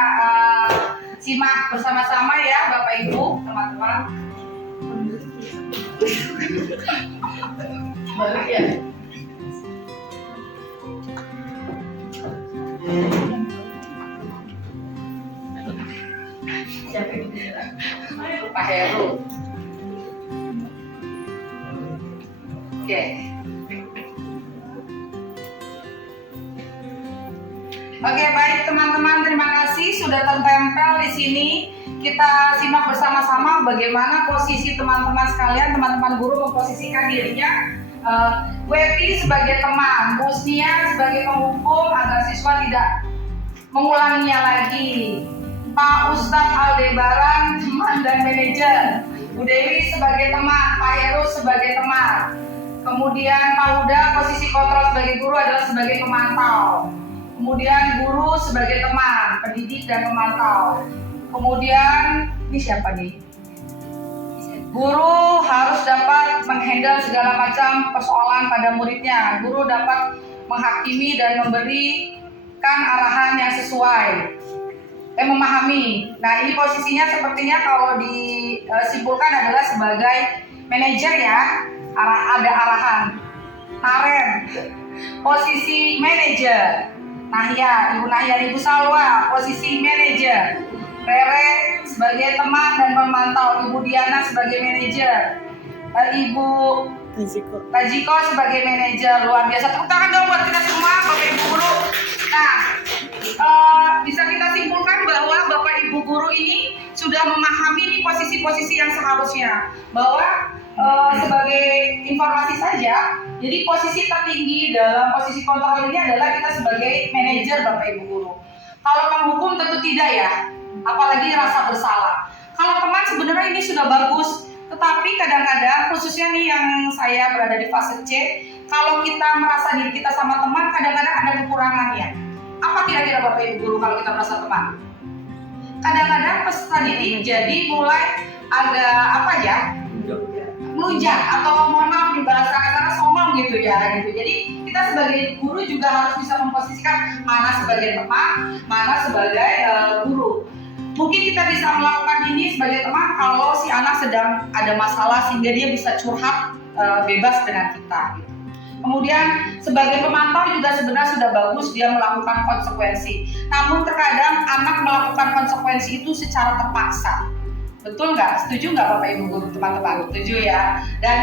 simak bersama-sama ya Bapak Ibu, teman-teman. Balik ya. Siapa yang bilang? Pak Heru. Oke. Oke, baik teman-teman, terima kasih sudah tertempel di sini. Kita simak bersama-sama bagaimana posisi teman-teman sekalian, teman-teman guru memposisikan dirinya. Bu Evi sebagai teman, Bu Snia sebagai penghukum agar siswa tidak mengulanginya lagi. Pak Ustadz Aldebaran teman dan manajer. Bu Dewi sebagai teman, Pak Heru sebagai teman. Kemudian Pak Huda posisi kontrol sebagai guru adalah sebagai pemantau. Kemudian guru sebagai teman, pendidik dan pemantau. Kemudian ini siapa nih? Guru harus dapat menghandle segala macam persoalan pada muridnya. Guru dapat menghakimi dan memberikan arahan yang sesuai. Memahami. Nah, ini posisinya sepertinya kalau disimpulkan adalah sebagai manajer ya. Ada arahan. Naren. Posisi manajer. Nahya, Ibu Nahya, Ibu Salwa, posisi manajer. Rere sebagai teman dan pemantau, Ibu Diana sebagai manajer, Ibu Tajiko sebagai manajer. Luar biasa, tepuk tangan dong buat kita semua, Bapak Ibu Guru. Nah, bisa kita simpulkan bahwa Bapak Ibu Guru ini sudah memahami nih posisi-posisi yang seharusnya. Bahwa sebagai informasi saja, jadi posisi tertinggi dalam posisi kontrol ini adalah kita sebagai manajer Bapak Ibu Guru. Kalau penghukum tentu tidak ya. Apalagi rasa bersalah. Kalau teman sebenarnya ini sudah bagus, tetapi kadang-kadang khususnya nih yang saya berada di fase C, kalau kita merasa diri kita sama teman, kadang-kadang ada kekurangannya. Apa kira-kira Bapak Ibu Guru kalau kita merasa teman? Kadang-kadang peserta didik jadi mulai agak apa ya? Melunjak atau mohon maaf di bahasa kasarnya sombong gitu ya gitu. Jadi kita sebagai guru juga harus bisa memposisikan mana sebagai teman, mana sebagai guru. Mungkin kita bisa melakukan ini sebagai teman kalau si anak sedang ada masalah sehingga dia bisa curhat bebas dengan kita. Gitu. Kemudian sebagai pemantau juga sebenarnya sudah bagus dia melakukan konsekuensi. Namun terkadang anak melakukan konsekuensi itu secara terpaksa. Betul nggak? Setuju nggak Bapak Ibu Guru teman-teman? Setuju ya. Dan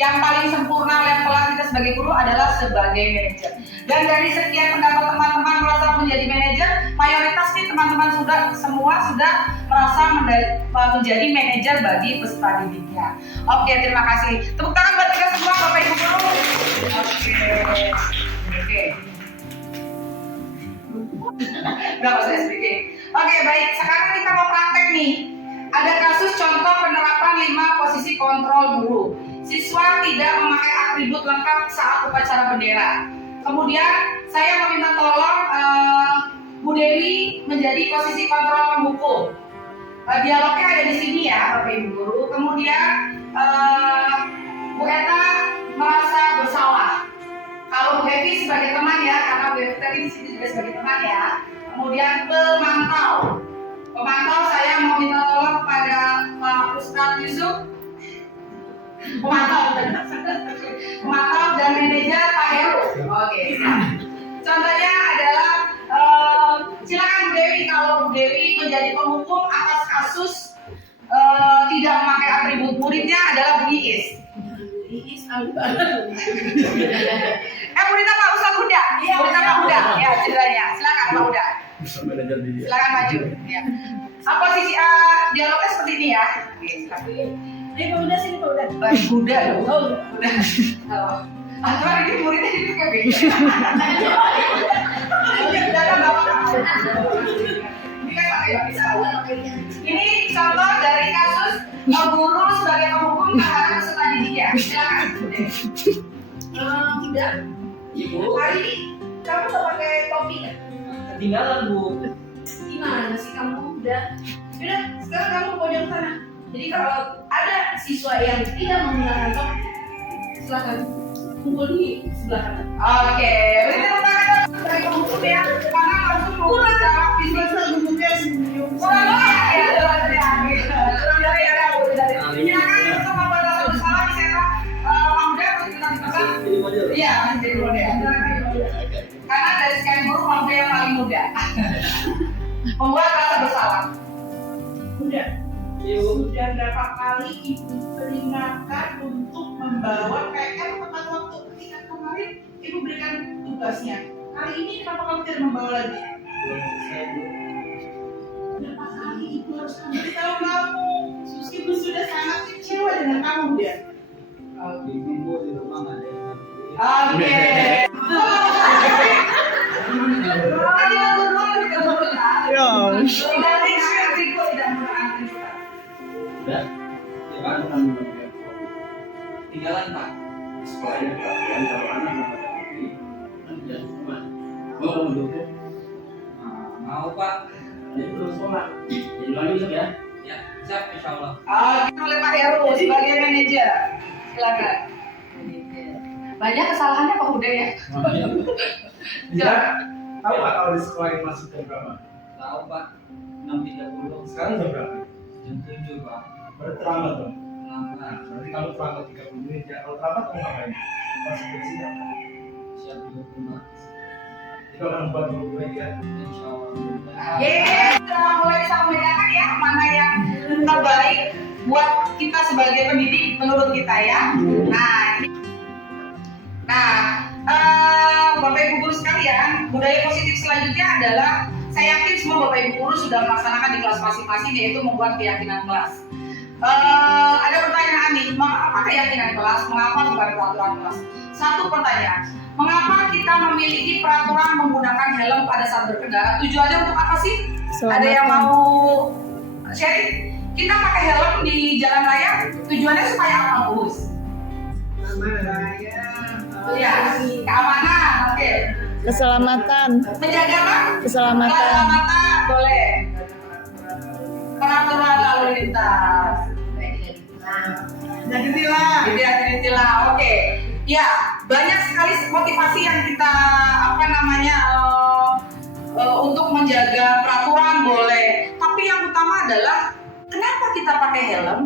yang paling sempurna level kita sebagai guru adalah sebagai manajer. Dan dari sekian pendapat teman-teman merasa menjadi manajer, mayoritas nih teman-teman semua sudah merasa menjadi manajer bagi peserta didiknya. Oke, terima kasih. Tepuk tangan buat kita semua Bapak Ibu Guru. Oke. Nggak usah speaking. Oke, baik. Sekarang kita mau praktek nih. Ada kasus contoh penerapan 5 posisi kontrol guru. Siswa tidak memakai atribut lengkap saat upacara bendera. Kemudian saya meminta tolong Bu Dewi menjadi posisi kontrol penghukum. Dialognya ada di sini ya Bapak Ibu Guru. Kemudian Bu Eta merasa bersalah. Kalau Bu Devi sebagai teman ya, karena Bu Devi tadi di sini juga sebagai teman ya. Kemudian pemantau. Pemantau saya mau minta tolong kepada Pak Ustadz Yusuf. Pemantau dan manajer Pak Heru. Oke. Contohnya adalah silakan Bu Dewi. Kalau Bu Dewi menjadi penghukum atas kasus tidak memakai atribut, muridnya adalah Bu Iis. Muridnya Pak Ustadz Huda. Muridnya Pak Huda. Ya ceritanya. Silakan Pak Huda. Silakan maju. Ya. Posisi dialognya seperti ini ya. Ini Pak Huda sini Pak Huda. Huda dong. Oh, Huda. Aturan ini muridnya di PKB. Ini kan nggak bisa. Ini contoh dari kasus guru sebagai penghukum terhadap peserta didik ya. Silakan. Huda. Hari ini kamu nggak pakai topi kan? Ketinggalan Bu. Gimana sih kamu udah sekarang kamu pojok sana. Jadi kalau ada siswa yang tidak menggunakan topi, silakan kumpul di sebelah kanan. Oke, berarti teman-teman dari penghukum ya, karena langsung mau bicara bisnis sebelumnya senyum. Silakan untuk membuat satu salah bisa Mamda untuk kita dipesan. Iya, masih jadi model. Karena dari sekian guru Mamda yang paling muda. Membuat rasa bersalah. Sudah berapa kali Ibu peringatkan untuk membawa PR tepat waktu ketika kemarin Ibu berikan tugasnya. Kali ini kenapa kamu tidak membawa lagi? Jadi kalau kamu ibu sudah sangat kecewa dengan kamu dia. Ibu di rumah nggak ada yang Oke. udah ya kan bukan tinggalan pak sekolahnya perhatian kalau anak nggak ada bukti kan tidak cuma mau mendukung mau pak jadi terus sekolah jadi lagi ya siap insya Allah. Oleh Pak Heru sebagai manajer, silakan. Banyak kesalahannya Pak Huda ya. Ya, tahu Pak kalau di sekolah ini masuk jam berapa? Tahu pak 6.30 Sekarang jam berapa? jam 7 pak Berarti terlambat dong. lambat Berarti kamu terlambat 30 menit ya. Kalau terlambat kamu ngapain? Masuk bersih ya. siap di rumah Itu akan buat dulu ya. insya Allah. Kita mulai bisa membedakan ya mana yang terbaik buat kita sebagai pendidik menurut kita ya. Bapak Ibu guru sekalian, budaya positif selanjutnya adalah saya yakin semua Bapak Ibu guru sudah melaksanakan di kelas masing-masing, yaitu membuat keyakinan kelas. Ada pertanyaan nih, mengapa keyakinan kelas, mengapa bukan peraturan kelas? Satu pertanyaan, mengapa kita memiliki peraturan menggunakan helm pada saat berkendara? Tujuannya untuk apa sih? Ada yang mau sharing? Kita pakai helm di jalan raya, tujuannya supaya apa, Bu Hus? Ya, keamanan, oke. Keselamatan. Menjaga apa? Keselamatan. Keselamatan, boleh. Peraturan lalu lintas. Jadi tilang. Jadi tilang, oke. Ya, banyak sekali motivasi yang kita untuk menjaga peraturan boleh. Tapi yang utama adalah kenapa kita pakai helm?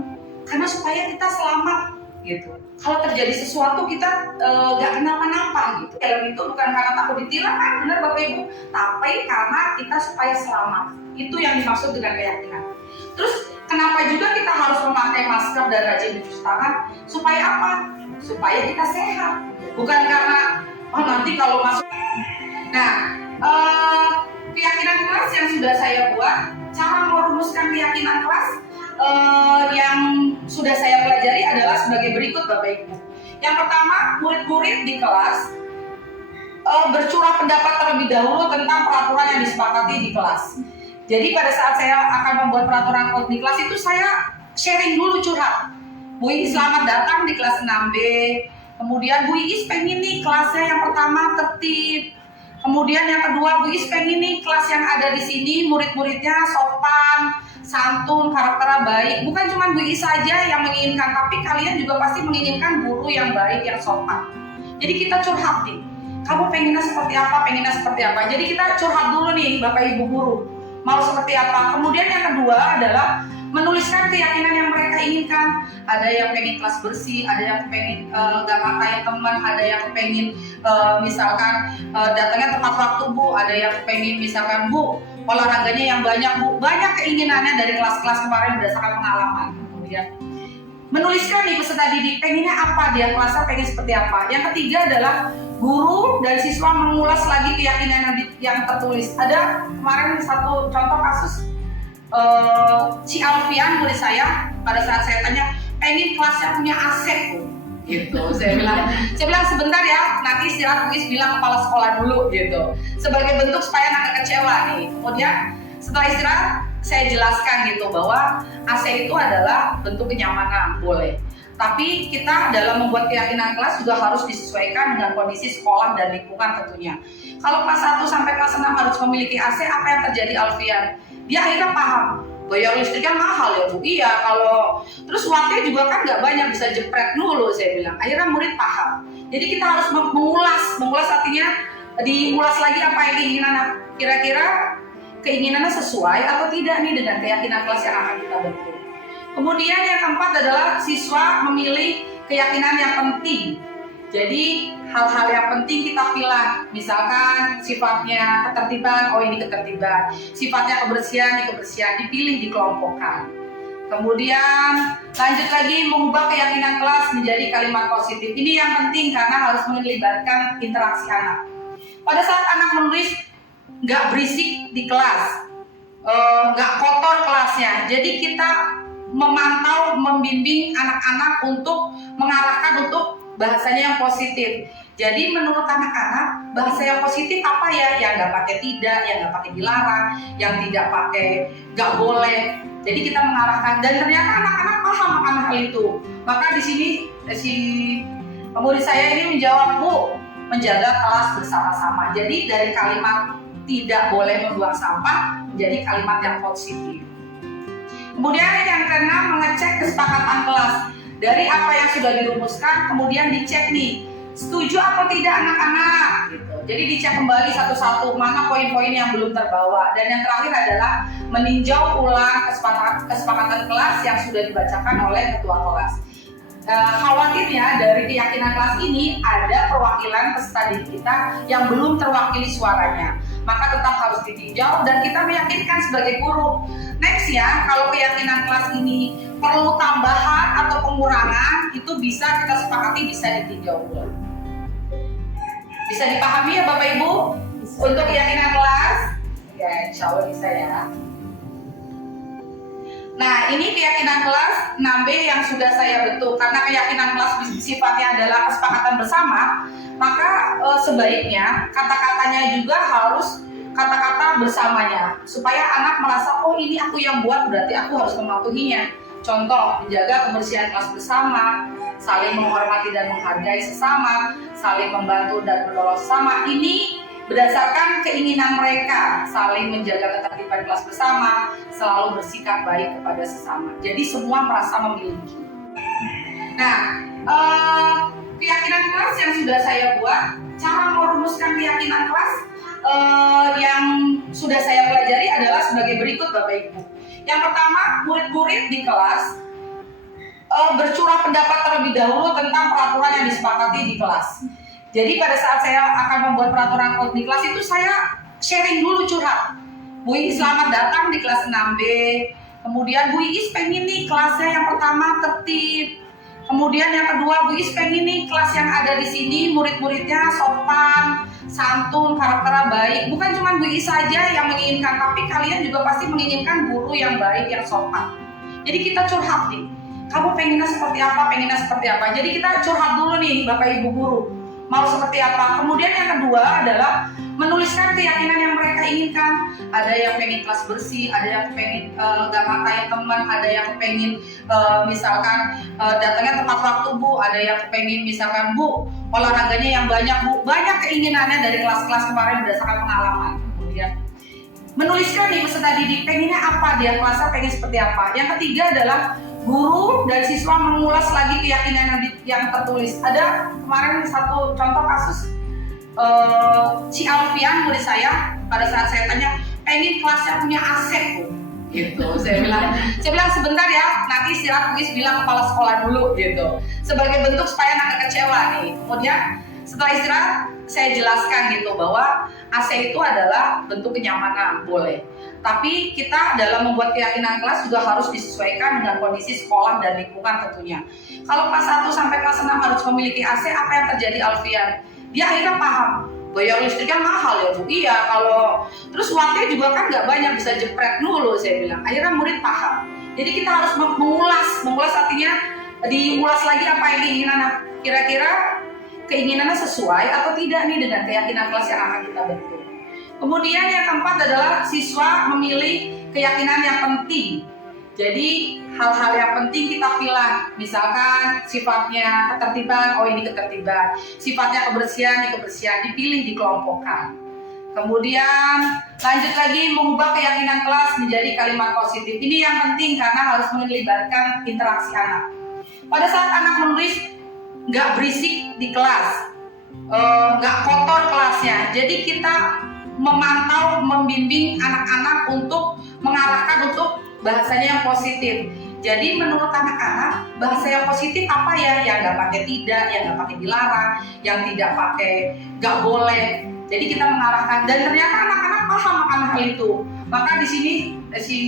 Karena supaya kita selamat gitu. Kalau terjadi sesuatu kita nggak kenapa-napa gitu. Helm itu bukan karena takut ditilang kan, benar Bapak Ibu, tapi karena kita supaya selamat. Itu yang dimaksud dengan keyakinan. Terus kenapa juga kita harus memakai masker dan rajin mencuci tangan? Supaya apa? Supaya kita sehat. Bukan karena nanti kalau masuk. Nah, keyakinan kelas yang sudah saya buat, cara merumuskan keyakinan kelas yang sudah saya pelajari adalah sebagai berikut Bapak Ibu. Yang pertama, murid-murid di kelas bercurah pendapat terlebih dahulu tentang peraturan yang disepakati di kelas. Jadi pada saat saya akan membuat peraturan di kelas itu saya sharing dulu, curhat. Bu Iis selamat datang di kelas 6B. Kemudian Bu Iis pengen nih kelasnya yang pertama tertib. Kemudian yang kedua, Bu Iis pengen nih kelas yang ada di sini murid-muridnya sopan, santun, karakternya baik. Bukan cuma Bu Iis saja yang menginginkan, tapi kalian juga pasti menginginkan guru yang baik, yang sopan. Jadi kita curhat nih. Kamu pengennya seperti apa, pengennya seperti apa. Jadi kita curhat dulu nih Bapak Ibu guru. Mau seperti apa. Kemudian yang kedua adalah menuliskan keyakinan yang mereka inginkan. Ada yang pengen kelas bersih, ada yang pengen gak ngatain teman, ada yang pengen misalkan datangnya tepat waktu Bu, ada yang pengen misalkan Bu olahraganya yang banyak Bu. Banyak keinginannya dari kelas-kelas kemarin berdasarkan pengalaman. Kemudian menuliskan nih peserta didik pengennya apa, dia kelasnya pengen seperti apa. Yang ketiga adalah guru dan siswa mengulas lagi keyakinan yang tertulis. Ada kemarin satu contoh kasus si Alfian murid saya, pada saat saya tanya pengen kelasnya punya AC tuh gitu. Saya bilang sebentar ya, nanti istirahat Bu Iis bilang kepala sekolah dulu gitu, sebagai bentuk supaya nggak kecewa nih. Kemudian setelah istirahat saya jelaskan gitu bahwa AC itu adalah bentuk kenyamanan, boleh. Tapi kita dalam membuat keyakinan kelas juga harus disesuaikan dengan kondisi sekolah dan lingkungan tentunya. Kalau kelas 1 sampai kelas 6 harus memiliki AC, apa yang terjadi Alfian? Dia akhirnya paham, bayar listriknya mahal ya Bu. Iya, kalau terus wattnya juga kan nggak banyak, bisa jepret dulu saya bilang. Akhirnya murid paham. Jadi kita harus mengulas artinya diulas lagi apa yang keinginan, kira-kira keinginannya sesuai atau tidak nih dengan keyakinan kelas yang akan kita bentuk. Kemudian yang keempat adalah siswa memilih keyakinan yang penting. Jadi hal-hal yang penting kita pilih, misalkan sifatnya ketertiban, oh ini ketertiban, sifatnya kebersihan, ini kebersihan, dipilih, dikelompokkan. Kemudian lanjut lagi mengubah keyakinan kelas menjadi kalimat positif. Ini yang penting karena harus melibatkan interaksi anak. Pada saat anak menulis nggak berisik di kelas, nggak kotor kelasnya. Jadi kita memantau, membimbing anak-anak untuk mengarahkan untuk bahasanya yang positif. Jadi menurut anak-anak bahasa yang positif apa ya? Yang nggak pakai tidak, yang nggak pakai dilarang, yang tidak pakai nggak boleh. Jadi kita mengarahkan dan ternyata anak-anak paham akan hal itu. Maka di sini si murid saya ini menjawab, Bu, menjaga kelas bersama-sama. Jadi dari kalimat tidak boleh membuang sampah menjadi kalimat yang positif. Kemudian yang keenam, mengecek kesepakatan kelas. Dari apa yang sudah dirumuskan, kemudian dicek nih, setuju atau tidak anak-anak gitu. Jadi dicek kembali satu-satu mana poin-poin yang belum terbawa. Dan yang terakhir adalah meninjau ulang kesepakatan kelas yang sudah dibacakan oleh ketua kelas. Khawatirnya dari keyakinan kelas ini ada perwakilan peserta didik kita yang belum terwakili suaranya, maka tetap harus ditinjau dan kita meyakinkan sebagai guru. Next ya, kalau keyakinan kelas ini perlu tambahan atau pengurangan, itu bisa kita sepakati, bisa ditinjau ulang. Bisa dipahami ya Bapak Ibu? Untuk keyakinan kelas, ya insya Allah bisa ya. Nah, ini keyakinan kelas 6B yang sudah saya bentuk. Karena keyakinan kelas sifatnya adalah kesepakatan bersama, maka sebaiknya kata-katanya juga harus kata-kata bersamanya, supaya anak merasa, oh ini aku yang buat, berarti aku harus mematuhinya. Contoh, menjaga kebersihan kelas bersama, saling menghormati dan menghargai sesama, saling membantu dan menolong sesama. Ini berdasarkan keinginan mereka, saling menjaga ketertiban kelas bersama, selalu bersikap baik kepada sesama. Jadi semua merasa memiliki. Nah, keyakinan kelas yang sudah saya buat, cara merumuskan keyakinan kelas yang sudah saya pelajari adalah sebagai berikut Bapak Ibu. Yang pertama, murid-murid di kelas bercurah pendapat terlebih dahulu tentang peraturan yang disepakati di kelas. Jadi pada saat saya akan membuat peraturan di kelas itu saya sharing dulu, curhat. Bu Iis selamat datang di kelas 6B. Kemudian Bu Iis pengen nih kelasnya yang pertama tertib. Kemudian yang kedua, Bu Iis pengen nih kelas yang ada di sini murid-muridnya sopan, santun, karakternya baik. Bukan cuma Bu Iis saja yang menginginkan, tapi kalian juga pasti menginginkan guru yang baik, yang sopan. Jadi kita curhat nih. Kamu pengennya seperti apa, pengennya seperti apa. Jadi kita curhat dulu nih Bapak Ibu guru. Mau seperti apa. Kemudian yang kedua adalah menuliskan keyakinan yang mereka inginkan. Ada yang pengen kelas bersih, ada yang pengen gak matahin teman, ada yang pengen misalkan datangnya tepat waktu Bu, ada yang pengen misalkan Bu olahraganya yang banyak Bu. Banyak keinginannya dari kelas-kelas kemarin berdasarkan pengalaman. Kemudian menuliskan nih peserta didik pengennya apa, dia kelasnya pengen seperti apa. Yang ketiga adalah guru dan siswa mengulas lagi keyakinan yang tertulis. Ada kemarin satu contoh kasus si Alfian murid saya, pada saat saya tanya pengen kelasnya punya AC Bu, gitu. Saya bilang sebentar ya, nanti istirahat Bu Iis bilang kepala sekolah dulu gitu. Sebagai bentuk supaya nggak kecewa nih. Kemudian setelah istirahat saya jelaskan gitu bahwa AC itu adalah bentuk kenyamanan, boleh. Tapi kita dalam membuat keyakinan kelas juga harus disesuaikan dengan kondisi sekolah dan lingkungan tentunya. Kalau kelas 1 sampai kelas 6 harus memiliki AC, apa yang terjadi Alfian? Dia akhirnya paham, bayar listriknya mahal ya Bu. Iya, kalau terus uangnya juga kan nggak banyak, bisa jepret dulu saya bilang. Akhirnya murid paham. Jadi kita harus mengulas artinya diulas lagi apa yang keinginan, kira-kira keinginannya sesuai atau tidak nih dengan keyakinan kelas yang akan kita bentuk. Kemudian yang keempat adalah siswa memilih keyakinan yang penting. Jadi hal-hal yang penting kita pilih. Misalkan sifatnya ketertiban, oh ini ketertiban. Sifatnya kebersihan, ini kebersihan. Dipilih, dikelompokkan. Kemudian lanjut lagi mengubah keyakinan kelas menjadi kalimat positif. Ini yang penting karena harus melibatkan interaksi anak. Pada saat anak menulis, nggak berisik di kelas, nggak kotor kelasnya. Jadi kita memantau, membimbing anak-anak untuk mengarahkan untuk bahasanya yang positif. Jadi menurut anak-anak bahasa yang positif apa ya? Yang nggak pakai tidak, yang nggak pakai dilarang, yang tidak pakai nggak boleh. Jadi kita mengarahkan dan ternyata anak-anak paham akan hal itu. Maka di sini si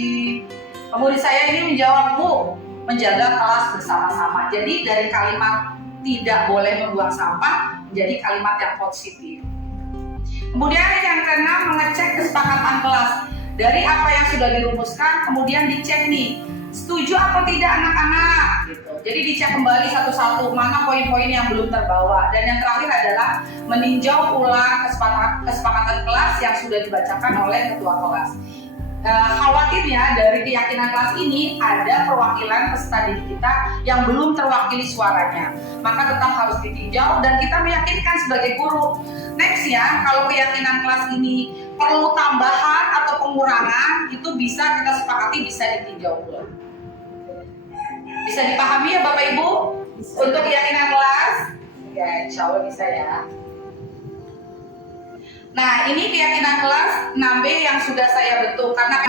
murid saya ini menjawab, Bu, menjaga kelas bersama-sama. Jadi dari kalimat tidak boleh membuang sampah menjadi kalimat yang positif. Kemudian yang keenam, mengecek kesepakatan kelas. Dari apa yang sudah dirumuskan, kemudian dicek nih, setuju apa tidak anak-anak gitu. Jadi dicek kembali satu-satu mana poin-poin yang belum terbawa. Dan yang terakhir adalah meninjau ulang kesepakatan kelas yang sudah dibacakan oleh ketua kelas. Khawatirnya dari keyakinan kelas ini ada perwakilan peserta didik kita yang belum terwakili suaranya, maka tetap harus ditinjau dan kita meyakinkan sebagai guru. Next ya, kalau keyakinan kelas ini perlu tambahan atau pengurangan, itu bisa kita sepakati bisa ditinjau ulang. Bisa dipahami ya Bapak Ibu? Untuk keyakinan kelas? Ya, insya Allah bisa ya. Nah, ini keyakinan kelas 6B yang sudah saya bentuk. Karena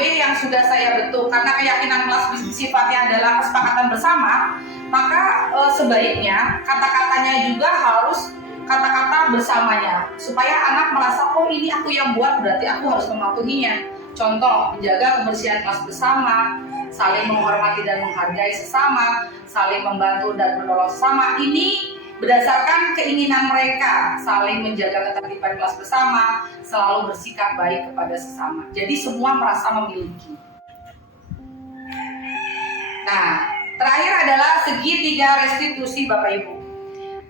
keyakinan kelas sifatnya adalah kesepakatan bersama, maka sebaiknya kata-katanya juga harus kata-kata bersamanya, supaya anak merasa, oh ini aku yang buat, berarti aku harus mematuhinya. Contoh, menjaga kebersihan kelas bersama, saling menghormati dan menghargai sesama, saling membantu dan menolong sesama. Ini berdasarkan keinginan mereka, saling menjaga ketertiban kelas bersama, selalu bersikap baik kepada sesama. Jadi semua merasa memiliki. Nah, terakhir adalah segitiga restitusi Bapak Ibu.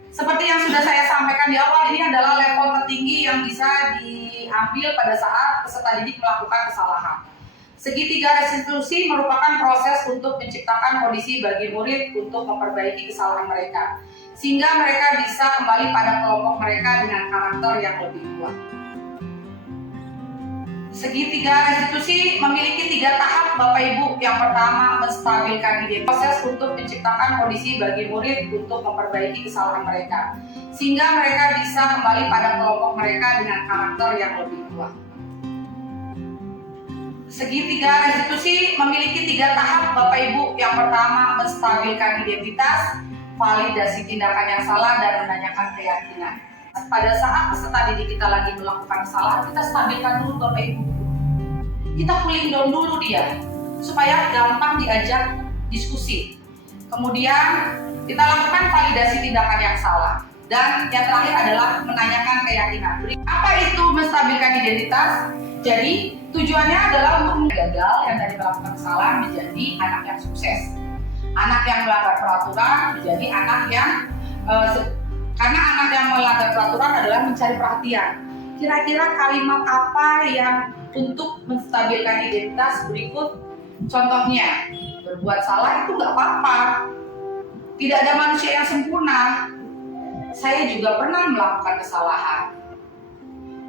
Seperti yang sudah saya sampaikan di awal, ini adalah level tertinggi yang bisa diambil pada saat peserta didik melakukan kesalahan. Segitiga restitusi merupakan proses untuk menciptakan kondisi bagi murid untuk memperbaiki kesalahan mereka, sehingga mereka bisa kembali pada kelompok mereka dengan karakter yang lebih kuat. Segitiga restitusi memiliki 3 tahap Bapak Ibu. Yang pertama, menstabilkan ide, proses untuk menciptakan kondisi bagi murid untuk memperbaiki kesalahan mereka, sehingga mereka bisa kembali pada kelompok mereka dengan karakter yang lebih kuat. Segitiga restitusi memiliki 3 tahap Bapak Ibu. Yang pertama, menstabilkan identitas, validasi tindakan yang salah, dan menanyakan keyakinan. Pada saat peserta didik kita lagi melakukan kesalahan, kita stabilkan dulu Bapak Ibu. Kita cooling down dulu dia, supaya gampang diajak diskusi. Kemudian kita lakukan validasi tindakan yang salah. Dan yang terakhir adalah menanyakan keyakinan. Apa itu menstabilkan identitas? Jadi tujuannya adalah untuk gagal yang tadi melakukan kesalahan menjadi anak yang sukses. Anak yang melanggar peraturan menjadi anak yang karena anak yang melanggar peraturan adalah mencari perhatian. Kira-kira kalimat apa yang untuk menstabilkan identitas berikut? Contohnya, berbuat salah itu nggak apa-apa. Tidak ada manusia yang sempurna. Saya juga pernah melakukan kesalahan.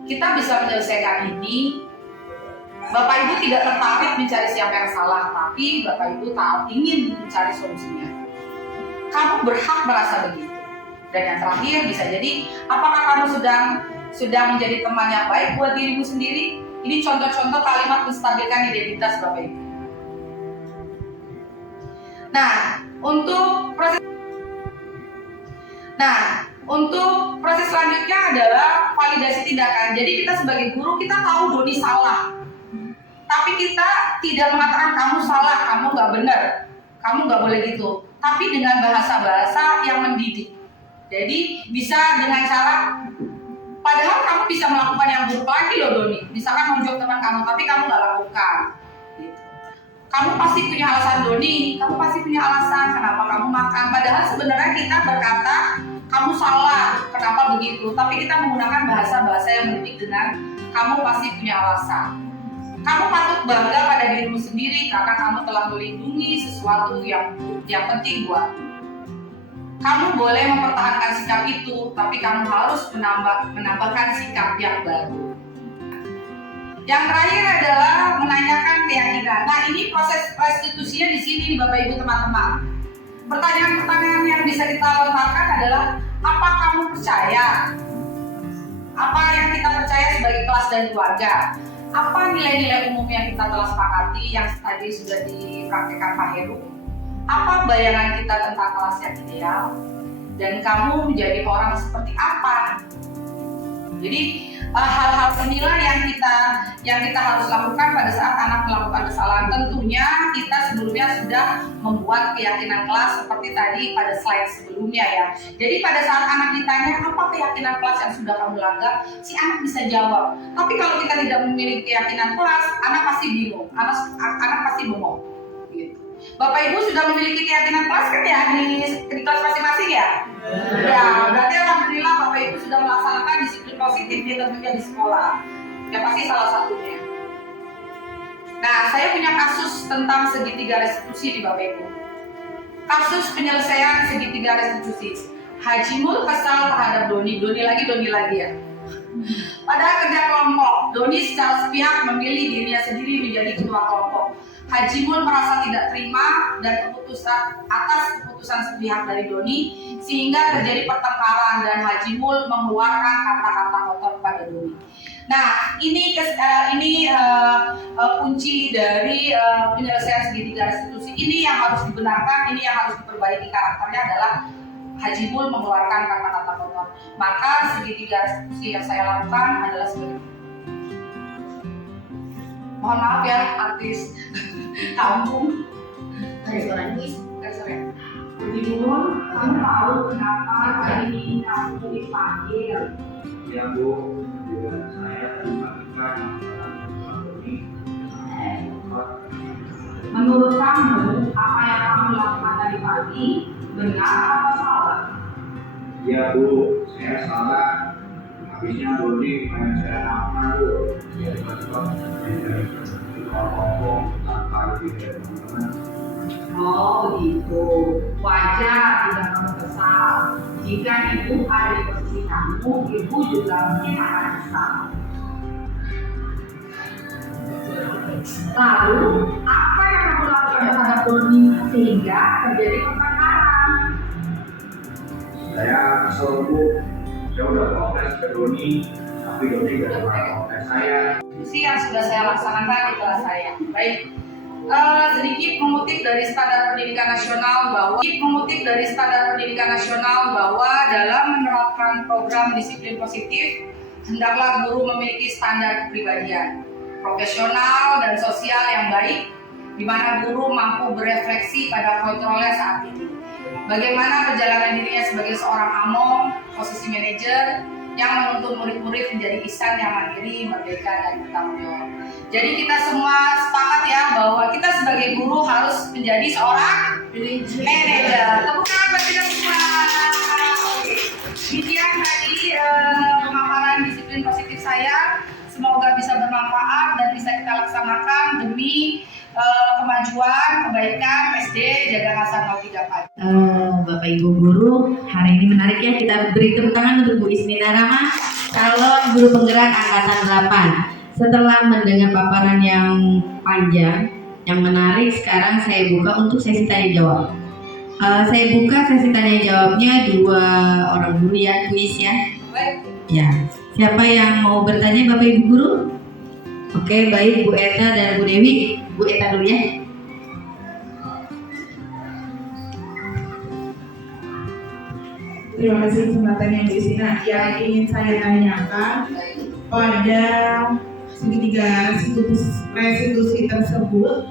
Kita bisa menyelesaikan ini. Bapak Ibu tidak tertarik mencari siapa yang salah, tapi Bapak Ibu ingin mencari solusinya. Kamu berhak merasa begitu. Dan yang terakhir bisa jadi, apakah kamu sudah menjadi teman yang baik buat dirimu sendiri? Ini contoh-contoh kalimat menstabilkan identitas Bapak Ibu. Nah, untuk proses selanjutnya adalah validasi tindakan. Jadi kita sebagai guru, kita tahu Doni salah. Tapi kita tidak mengatakan kamu salah, kamu nggak benar, kamu nggak boleh gitu. Tapi dengan bahasa-bahasa yang mendidik. Jadi bisa dengan cara, padahal kamu bisa melakukan yang buruk lagi loh Doni. Misalkan nunjuk teman kamu, tapi kamu nggak lakukan. Gitu. Kamu pasti punya alasan Doni, kamu pasti punya alasan kenapa kamu makan. Padahal sebenarnya kita berkata, kamu salah, kenapa begitu. Tapi kita menggunakan bahasa-bahasa yang mendidik dengan, kamu pasti punya alasan. Kamu patut bangga pada dirimu sendiri karena kamu telah melindungi sesuatu yang penting buatmu. Kamu boleh mempertahankan sikap itu, tapi kamu harus menambahkan sikap yang baru. Yang terakhir adalah menanyakan keyakinan. Nah, ini proses restitusinya di sini Bapak Ibu teman-teman. Pertanyaan-pertanyaan yang bisa kita lontarkan adalah, apa kamu percaya? Apa yang kita percaya sebagai kelas dan keluarga? Apa nilai-nilai umum yang kita telah sepakati yang tadi sudah dipraktikkan Pak Heru? Apa bayangan kita tentang kelas yang ideal? Dan kamu menjadi orang seperti apa? Jadi hal-hal inilah yang kita harus lakukan pada saat anak melakukan kesalahan. Tentunya kita sebelumnya sudah membuat keyakinan kelas seperti tadi pada slide sebelumnya ya. Jadi pada saat anak ditanya apa keyakinan kelas yang sudah kamu langgar, si anak bisa jawab. Tapi kalau kita tidak memiliki keyakinan kelas, anak pasti bingung, anak pasti bengong. Gitu. Bapak Ibu sudah memiliki keyakinan kelas kan ya di kelas masing-masing ya? Ya, berarti alhamdulillah Bapak Ibu sudah melaksanakan disiplin positif tentunya di sekolah. Ya pasti salah satunya. Nah, saya punya kasus tentang segitiga restitusi di Bapak Ibu. Kasus penyelesaian segitiga restitusi. Hajimul kesal terhadap Doni lagi ya. Padahal kerja kelompok, Doni secara sepihak memilih dirinya sendiri menjadi ketua kelompok. Hajimul merasa tidak terima dan atas keputusan sepihak dari Doni sehingga terjadi pertengkaran dan Hajimul mengeluarkan kata-kata kotor pada Doni. Nah, ini kunci dari penyelesaian segitiga restitusi ini yang harus dibenarkan, ini yang harus diperbaiki karakternya adalah Hajimul mengeluarkan kata-kata kotor. Maka segitiga restitusi yang saya lakukan adalah sebagai mohon maaf ya artis kampung dari suara Hajimul, kamu tahu kenapa hari ini kamu dipanggil? Ya Bu, juga saya membagikan ini. Menurut kamu, apa yang kamu lakukan tadi pagi benar atau salah? Ya Bu, saya salah. Habisnya Doni main saya nama Bu. Ya dari kelompok tanpa dari teman-teman. Oh begitu, wajar tidak kamu kesal. Jika ibu ada di posisi kamu, ibu juga mungkin akan kesal. Lalu, apa yang kamu lakukan terhadap Doni sehingga terjadi pertengkaran? Saya kesel Bu. Saya udah protes ke Doni, tapi Doni gak pernah protes saya. Diskusi yang sudah saya laksanakan di kelas saya. Baik, sedikit mengutip dari Standar Pendidikan Nasional bahwa dalam menerapkan program disiplin positif, hendaklah guru memiliki standar kepribadian, profesional dan sosial yang baik, di mana guru mampu berefleksi pada kontrolnya saat ini. Bagaimana perjalanan dirinya sebagai seorang among, posisi manajer, yang menuntun murid-murid menjadi insan yang mandiri, merdeka, dan bertanggung jawab. Jadi kita semua sepakat ya bahwa kita sebagai guru harus menjadi seorang manajer. Tepuk tangan buat kita semua. Demikian tadi pemaparan disiplin positif saya. Semoga bisa bermanfaat dan bisa kita laksanakan demi kemajuan, kebaikan SD Jaga Kasar 03 Pagi. Bapak Ibu guru, hari ini menarik ya, kita beri tepuk tangan untuk Bu Ismina Rama, calon guru penggerak angkatan 8. Setelah mendengar paparan yang panjang, yang menarik, sekarang saya buka untuk sesi tanya jawab. Saya buka sesi tanya jawabnya 2 orang guru ya, kuis ya. Baik. Ya, siapa yang mau bertanya Bapak Ibu guru? Oke, baik Bu Eta dan Bu Dewi. Bu Eta dulu ya. Terima kasih kesempatan yang Isina. Yang ingin saya tanyakan pada segitiga restitusi tersebut,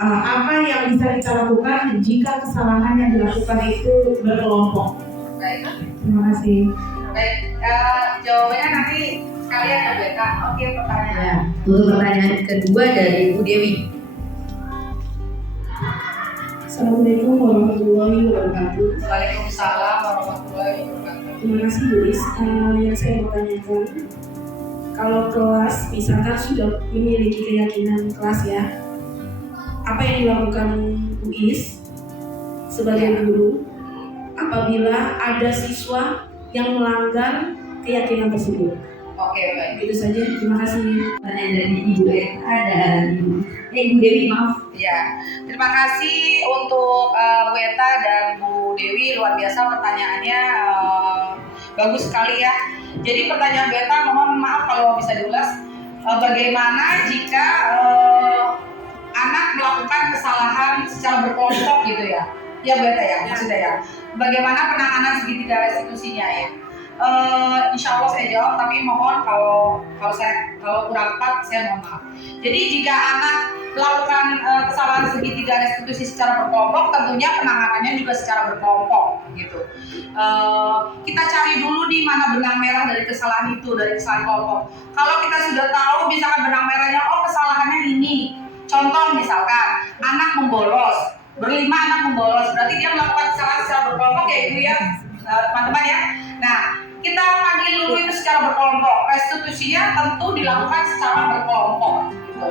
apa yang bisa kita lakukan jika kesalahan yang dilakukan itu berkelompok? Baik. Terima kasih. Baik, jawabannya nanti sekalian ya Beka. Oke, pertanyaan. Ya, untuk pertanyaan kedua dari Bu Dewi. Assalamualaikum warahmatullahi wabarakatuh. Waalaikumsalam warahmatullahi wabarakatuh. Terima kasih Bu Is. Yang saya mau tanyakan, kalau kelas misalkan sudah memiliki keyakinan kelas ya, apa yang dilakukan Bu Is sebagai guru apabila ada siswa yang melanggar keyakinan tersebut? Oke, baik. Itu saja. Terima kasih. Pertanyaan dari Ibu Eta dan Ibu Dewi, maaf. Ya, terima kasih untuk Bu Eta dan Bu Dewi, luar biasa pertanyaannya, bagus sekali ya. Jadi pertanyaan Bu Eta, mohon maaf kalau bisa diulas, bagaimana jika anak melakukan kesalahan secara berkelompok gitu ya? Ya Bu Eta ya, maksudnya ya. Bagaimana penanganan segitiga restitusinya ya? insya Allah saya jawab, tapi mohon kalau kurang tepat saya mohon maaf. Jadi jika anak melakukan kesalahan segitiga restitusi secara berkelompok, tentunya penanganannya juga secara berkelompok gitu. Kita cari dulu di mana benang merah dari kesalahan itu, dari kesalahan kelompok. Kalau kita sudah tahu misalkan benang merahnya, oh kesalahannya ini, contoh misalkan anak membolos, berlima anak membolos, berarti dia melakukan kesalahan secara berkelompok ya Ibu ya, teman-teman ya. Nah, kita panggil dulu itu secara berkelompok. Restitusinya tentu dilakukan secara berkelompok. Gitu.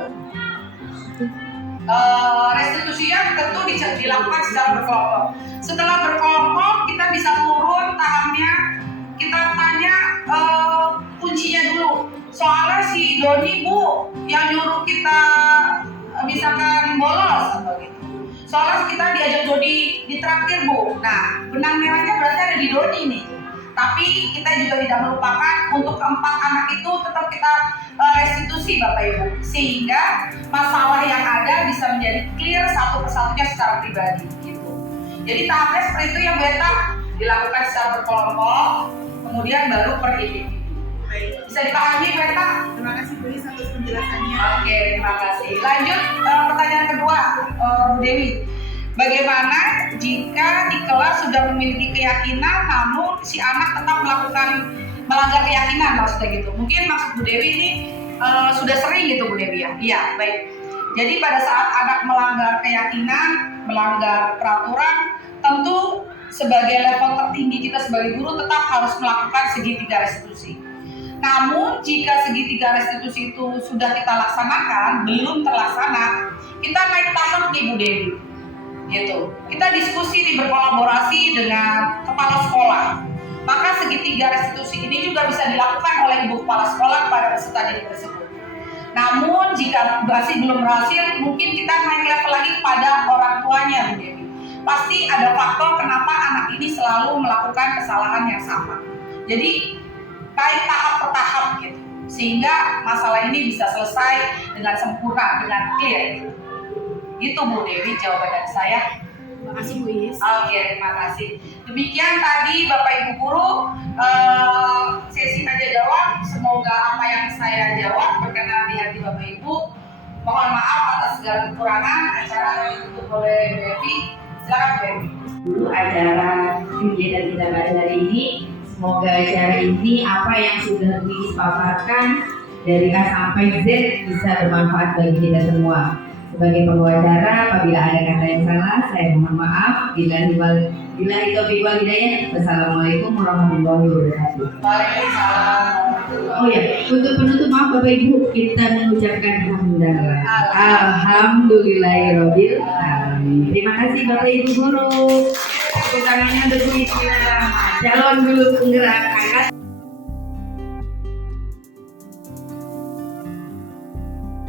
Restitusinya tentu dilakukan secara berkelompok. Setelah berkelompok, kita bisa turun tahapnya. Kita tanya kuncinya dulu. Soalnya si Doni Bu yang nyuruh kita misalkan bolos atau gitu. Soalnya kita diajak Doni ditraktir Bu. Nah, benang merahnya berarti ada di Doni nih. Tapi kita juga tidak melupakan untuk keempat anak itu tetap kita restitusi Bapak Ibu, sehingga masalah yang ada bisa menjadi clear satu persatunya secara pribadi gitu. Jadi tahapnya seperti itu yang beta dilakukan secara berkelompok, kemudian baru per individu. Bisa dipahami beta? Terima kasih Bu Is atas penjelasannya. Oke, terima kasih. Lanjut pertanyaan kedua, Bu Dewi. Bagaimana jika di kelas sudah memiliki keyakinan namun si anak tetap melanggar keyakinan, maksudnya gitu. Mungkin maksud Bu Dewi ini sudah sering gitu Bu Dewi ya. Iya, baik. Jadi pada saat anak melanggar keyakinan, melanggar peraturan, tentu sebagai level tertinggi kita sebagai guru tetap harus melakukan segitiga restitusi. Namun jika segitiga restitusi itu sudah kita laksanakan, belum terlaksana, kita naik tahap nih Bu Dewi. Gitu. Kita diskusi nih, berkolaborasi dengan kepala sekolah. Maka segitiga restitusi ini juga bisa dilakukan oleh ibu kepala sekolah kepada peserta didik tersebut. Namun jika masih belum berhasil, mungkin kita naik level lagi kepada orang tuanya Bu Dewi. Pasti ada faktor kenapa anak ini selalu melakukan kesalahan yang sama. Jadi naik tahap per tahap gitu, sehingga masalah ini bisa selesai dengan sempurna, dengan clear gitu. Gitu Bu Dewi jawaban dari saya. Terima kasih Bu Is. Oke, terima kasih. Demikian tadi Bapak Ibu guru sesi tanya jawab. Semoga apa yang saya jawab berkenan di hati Bapak Ibu. Mohon maaf atas segala kekurangan. Acara ditutup oleh Bu Dewi. Silakan Bu Dewi. Dulu acara kegiatan kita pada hari ini, semoga acara ini apa yang sudah dipaparkan dari A sampai Z bisa bermanfaat bagi kita semua. Sebagai pembawa acara, apabila ada kata yang salah, saya mohon maaf. Bila taufiq wal hidayah. Wassalamualaikum warahmatullahi wabarakatuh. Waalaikumsalam. Oh ya, untuk penutup maaf Bapak Ibu, kita mengucapkan hamdalah. Alhamdulillahirobbil alamin. Terima kasih Bapak Ibu guru. Tepuk tangannya untuk calon dulu penggerak angkat.